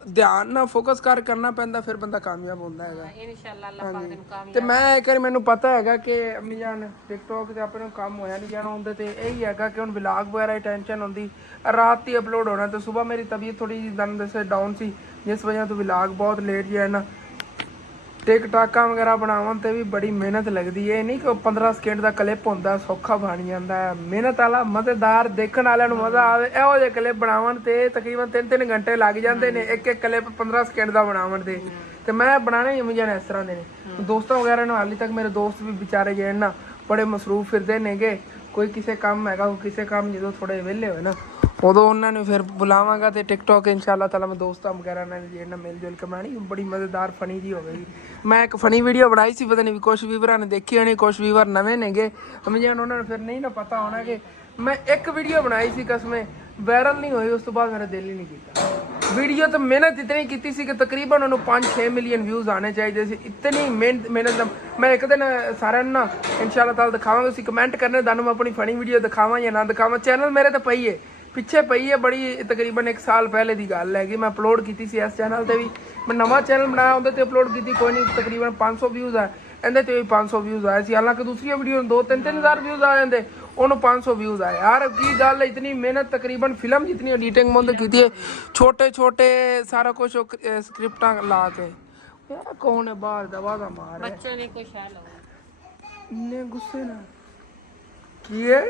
ਧਿਆਨ ਨਾਲ ਫੋਕਸ ਕਰਨਾ ਪੈਂਦਾ, ਫਿਰ ਬੰਦਾ ਕਾਮਯਾਬ ਹੁੰਦਾ ਹੈਗਾ ਇਨਸ਼ਾਅੱਲਾ। ਅੱਲਾਹ ਪਾਕ ਨੂੰ ਕਾਮਯਾਬ। ਤੇ ਮੈਂ ਇੱਕ ਵਾਰੀ ਮੈਨੂੰ ਪਤਾ ਹੈਗਾ ਕਿ ਅੰਮੀ ਜਾਨ ਟਿਕਟੋਕ ਤੇ ਆਪਣੇ ਨੂੰ ਕੰਮ ਹੋਇਆ ਨਹੀਂ ਜਾਣਾ ਹੁੰਦੇ, ਤੇ ਇਹੀ ਹੈਗਾ ਕਿ ਹੁਣ ਵਲੌਗ ਵਗੈਰਾ ਦੀ ਟੈਨਸ਼ਨ ਹੁੰਦੀ, ਰਾਤ ਹੀ ਅਪਲੋਡ ਹੋਣਾ। ਤੇ ਸਵੇਰ ਮੇਰੀ ਤਬੀਅਤ ਥੋੜੀ ਜਿਹੀ ਦਮ ਦੱਸੇ ਡਾਊਨ ਸੀ, ਜਿਸ ਵਜ੍ਹਾ ਤੋਂ ਵਲੌਗ ਬਹੁਤ ਲੇਟ ਜਿਹਾ ਨਾ। ਟਿਕਟਾਕਾਂ ਵਗੈਰਾ ਬਣਾਉਣ ਤੇ ਵੀ ਬੜੀ ਮਿਹਨਤ ਲੱਗਦੀ ਹੈ। ਇਹ ਨਹੀਂ ਕਿ 15 ਸਕਿੰਟ ਦਾ ਕਲਿੱਪ ਹੁੰਦਾ ਸੌਖਾ ਬਣ ਜਾਂਦਾ ਹੈ। ਮਿਹਨਤ ਵਾਲਾ ਮਜ਼ੇਦਾਰ, ਦੇਖਣ ਵਾਲਿਆਂ ਨੂੰ ਮਜ਼ਾ ਆਵੇ, ਇਹੋ ਜਿਹੇ ਕਲਿੱਪ ਬਣਾਉਣ ਤੇ ਤਕਰੀਬਨ 3-3 ਘੰਟੇ ਲੱਗ ਜਾਂਦੇ ਨੇ ਇੱਕ ਕਲਿੱਪ 15 ਸਕਿੰਟ ਦਾ ਬਣਾਉਣ ਦੇ। ਤੇ ਮੈਂ ਬਣਾਉਣੇ ਹੀ ਅੰਮੀ ਜਾਨ ਇਸ ਤਰ੍ਹਾਂ ਦੇ ਨੇ। ਦੋਸਤਾਂ ਵਗੈਰਾ ਨੂੰ ਹਾਲੇ ਤੱਕ ਮੇਰੇ ਦੋਸਤ ਵੀ ਵਿਚਾਰੇ ਜਿਹੜੇ ਨਾ ਬੜੇ ਮਸਰੂਫ ਫਿਰਦੇ ਨੇਗੇ। ਕੋਈ ਕਿਸੇ ਕੰਮ ਹੈਗਾ, ਕੋਈ ਕਿਸੇ ਕੰਮ, ਜਦੋਂ ਥੋੜੇ ਵਿਹਲੇ ਹੋਏ ਨਾ ਉਦੋਂ ਉਹਨਾਂ ਨੂੰ ਫਿਰ ਬੁਲਾਵਾਂਗਾ। ਤੇ ਟਿਕਟੋਕ ਇਨਸ਼ਾਅੱਲਾ ਤਾਲਾ ਮੈਂ ਦੋਸਤਾਂ ਵਗੈਰਾ ਨਾਲ ਜਿਹੜੇ ਨਾਲ ਮਿਲ ਜੁਲ ਕੇ ਬਣਾਣੀ, ਬੜੀ ਮਜ਼ੇਦਾਰ ਫਨੀ ਜੀ ਹੋਵੇਗੀ। ਮੈਂ ਇੱਕ ਫਨੀ ਵੀਡੀਓ ਬਣਾਈ ਸੀ, ਪਤਾ ਨਹੀਂ ਕੁਛ ਵੀਵਰਾਂ ਨੇ ਦੇਖੀ ਹੋਣੀ, ਕੁਛ ਵੀਵਰ ਨਵੇਂ ਨੇਗੇ ਅੰਮੀ ਜਾਨ, ਉਹਨਾਂ ਨੂੰ ਫਿਰ ਨਹੀਂ ਨਾ ਪਤਾ ਹੋਣਾ ਕਿ ਮੈਂ ਇੱਕ ਵੀਡੀਓ ਬਣਾਈ ਸੀ ਕਸਮੇ ਵਾਇਰਲ ਨਹੀਂ ਹੋਈ। ਉਸ ਤੋਂ ਬਾਅਦ ਮੇਰਾ ਦਿਲ ਹੀ ਨਹੀਂ ਕੀਤਾ। ਵੀਡੀਓ ਤਾਂ ਮਿਹਨਤ ਇਤਨੀ ਕੀਤੀ ਸੀ ਕਿ ਤਕਰੀਬਨ ਉਹਨੂੰ 5-6 ਮਿਲੀਅਨ ਵਿਊਜ਼ ਆਣੇ ਚਾਹੀਦੇ ਸੀ। ਇਤਨੀ ਮਿਹਨਤ ਮੈਂ ਇੱਕ ਦਿਨ ਸਾਰਿਆਂ ਨੂੰ ਨਾ ਇਨਸ਼ਾਅੱਲਾ ਤਾਲਾ ਦਿਖਾਵਾਂਗਾ। ਤੁਸੀਂ ਕਮੈਂਟ ਕਰਨੇ ਤੁਹਾਨੂੰ ਮੈਂ ਆਪਣੀ ਫਨੀ ਵੀਡੀਓ ਦਿਖਾਵਾਂ ਜਾਂ ਨਾ ਦਿਖਾਵਾਂ। ਚੈਨਲ ਮੇਰੇ ਤਾਂ ਪਈ ਹੈ, ਪਿੱਛੇ ਪਈ ਹੈ, ਬੜੀ ਤਕਰੀਬਨ 1 ਸਾਲ ਪਹਿਲੇ ਦੀ ਗੱਲ ਹੈਗੀ। ਮੈਂ ਅਪਲੋਡ ਕੀਤੀ ਸੀ ਇਸ ਚੈਨਲ ਤੇ ਵੀ। ਮੈਂ ਨਵਾਂ ਚੈਨਲ ਬਣਾਇਆ, ਉਹਦੇ ਤੇ ਅਪਲੋਡ ਕੀਤੀ, ਕੋਈ ਨਹੀਂ ਤਕਰੀਬਨ 500 ਵਿਊਜ਼ ਆ। ਇਹਦੇ ਤੇ ਵੀ 500 ਵਿਊਜ਼ ਆਏ ਸੀ। ਹਾਲਾਂਕਿ ਦੂਸਰੀਆਂ ਵੀਡੀਓ ਨੂੰ 2-3 ਹਜ਼ਾਰ ਵਿਊਜ਼ ਆ ਜਾਂਦੇ, ਉਹਨੂੰ 500 ਵਿਊਜ਼ ਆਏ। ਯਾਰ ਕੀ ਗੱਲ ਹੈ, ਇਤਨੀ ਮਿਹਨਤ, ਤਕਰੀਬਨ ਫਿਲਮ ਜਿਤਨੀ ਐਡੀਟਿੰਗ ਮੁੰਦ ਕੀਤੀ ਹੈ, ਛੋਟੇ ਸਾਰਾ ਕੁਝ ਸਕ੍ਰਿਪਟਾਂ ਲਾ ਕੇ। ਯਾਰ ਕੌਣ ਹੈ ਬਾਹਰ ਦਾ ਵਾਦਾ ਮਾਰ ਰਿਹਾ? ਬੱਚੇ ਨੇ ਕੋਈ ਸ਼ਾਇ ਲਓ ਇੰਨੇ ਗੁੱਸੇ ਨਾਲ ਕੀ ਹੈ?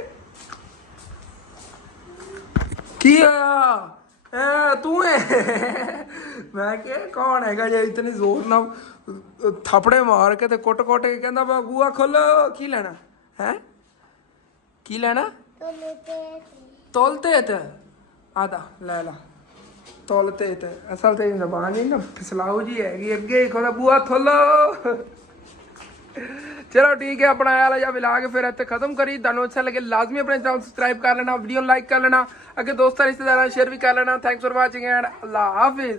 ਕੀ ਹੋਇਆ? ਤੂੰ ਹੈ? ਮੈਂ ਕਿਹਾ ਕੌਣ ਹੈਗਾ ਜੇ ਇਤਨੀ ਜ਼ੋਰ ਨਾਲ ਥਾਪੜੇ ਮਾਰ ਕੇ ਤੇ ਕੁੱਟ ਕੇ ਕਹਿੰਦਾ ਬੂਆ ਖੋਲੋ। ਕੀ ਲੈਣਾ ਹੈ? ਕੀ ਲੈਣਾ? ਤੋਲਤੇ ਤੇ ਆਦਾ ਲੈ ਲਾ ਤੋਲਤੇ ਤੇ। ਅਸਲ ਤੇ ਜ਼ਬਾਨ ਨਹੀਂ ਨਾ ਫਿਸਲਾਉ ਜੀ ਹੈਗੀ, ਅੱਗੇ ਹੀ ਖੋਦਾ ਬੂਆ ਖੋਲੋ। ਚਲੋ ਠੀਕ ਹੈ, ਆਪਣਾ ਆਇਆ ਜਾਂ ਵਲੌਗ ਫਿਰ ਇੱਥੇ ਖਤਮ ਕਰੀ। ਤੁਹਾਨੂੰ ਅੱਛਾ ਲੱਗੇ ਲਾਜ਼ਮੀ ਆਪਣੇ ਚੈਨਲ ਸਬਸਕ੍ਰਾਈਬ ਕਰ ਲੈਣਾ, ਵੀਡੀਓ ਲਾਈਕ ਕਰ ਲੈਣਾ, ਅੱਗੇ ਦੋਸਤਾਂ ਰਿਸ਼ਤੇਦਾਰਾਂ ਸ਼ੇਅਰ ਵੀ ਕਰ ਲੈਣਾ। ਥੈਂਕਸ ਫॉर ਵਾचिंग एंड अल्लाह हाफिज।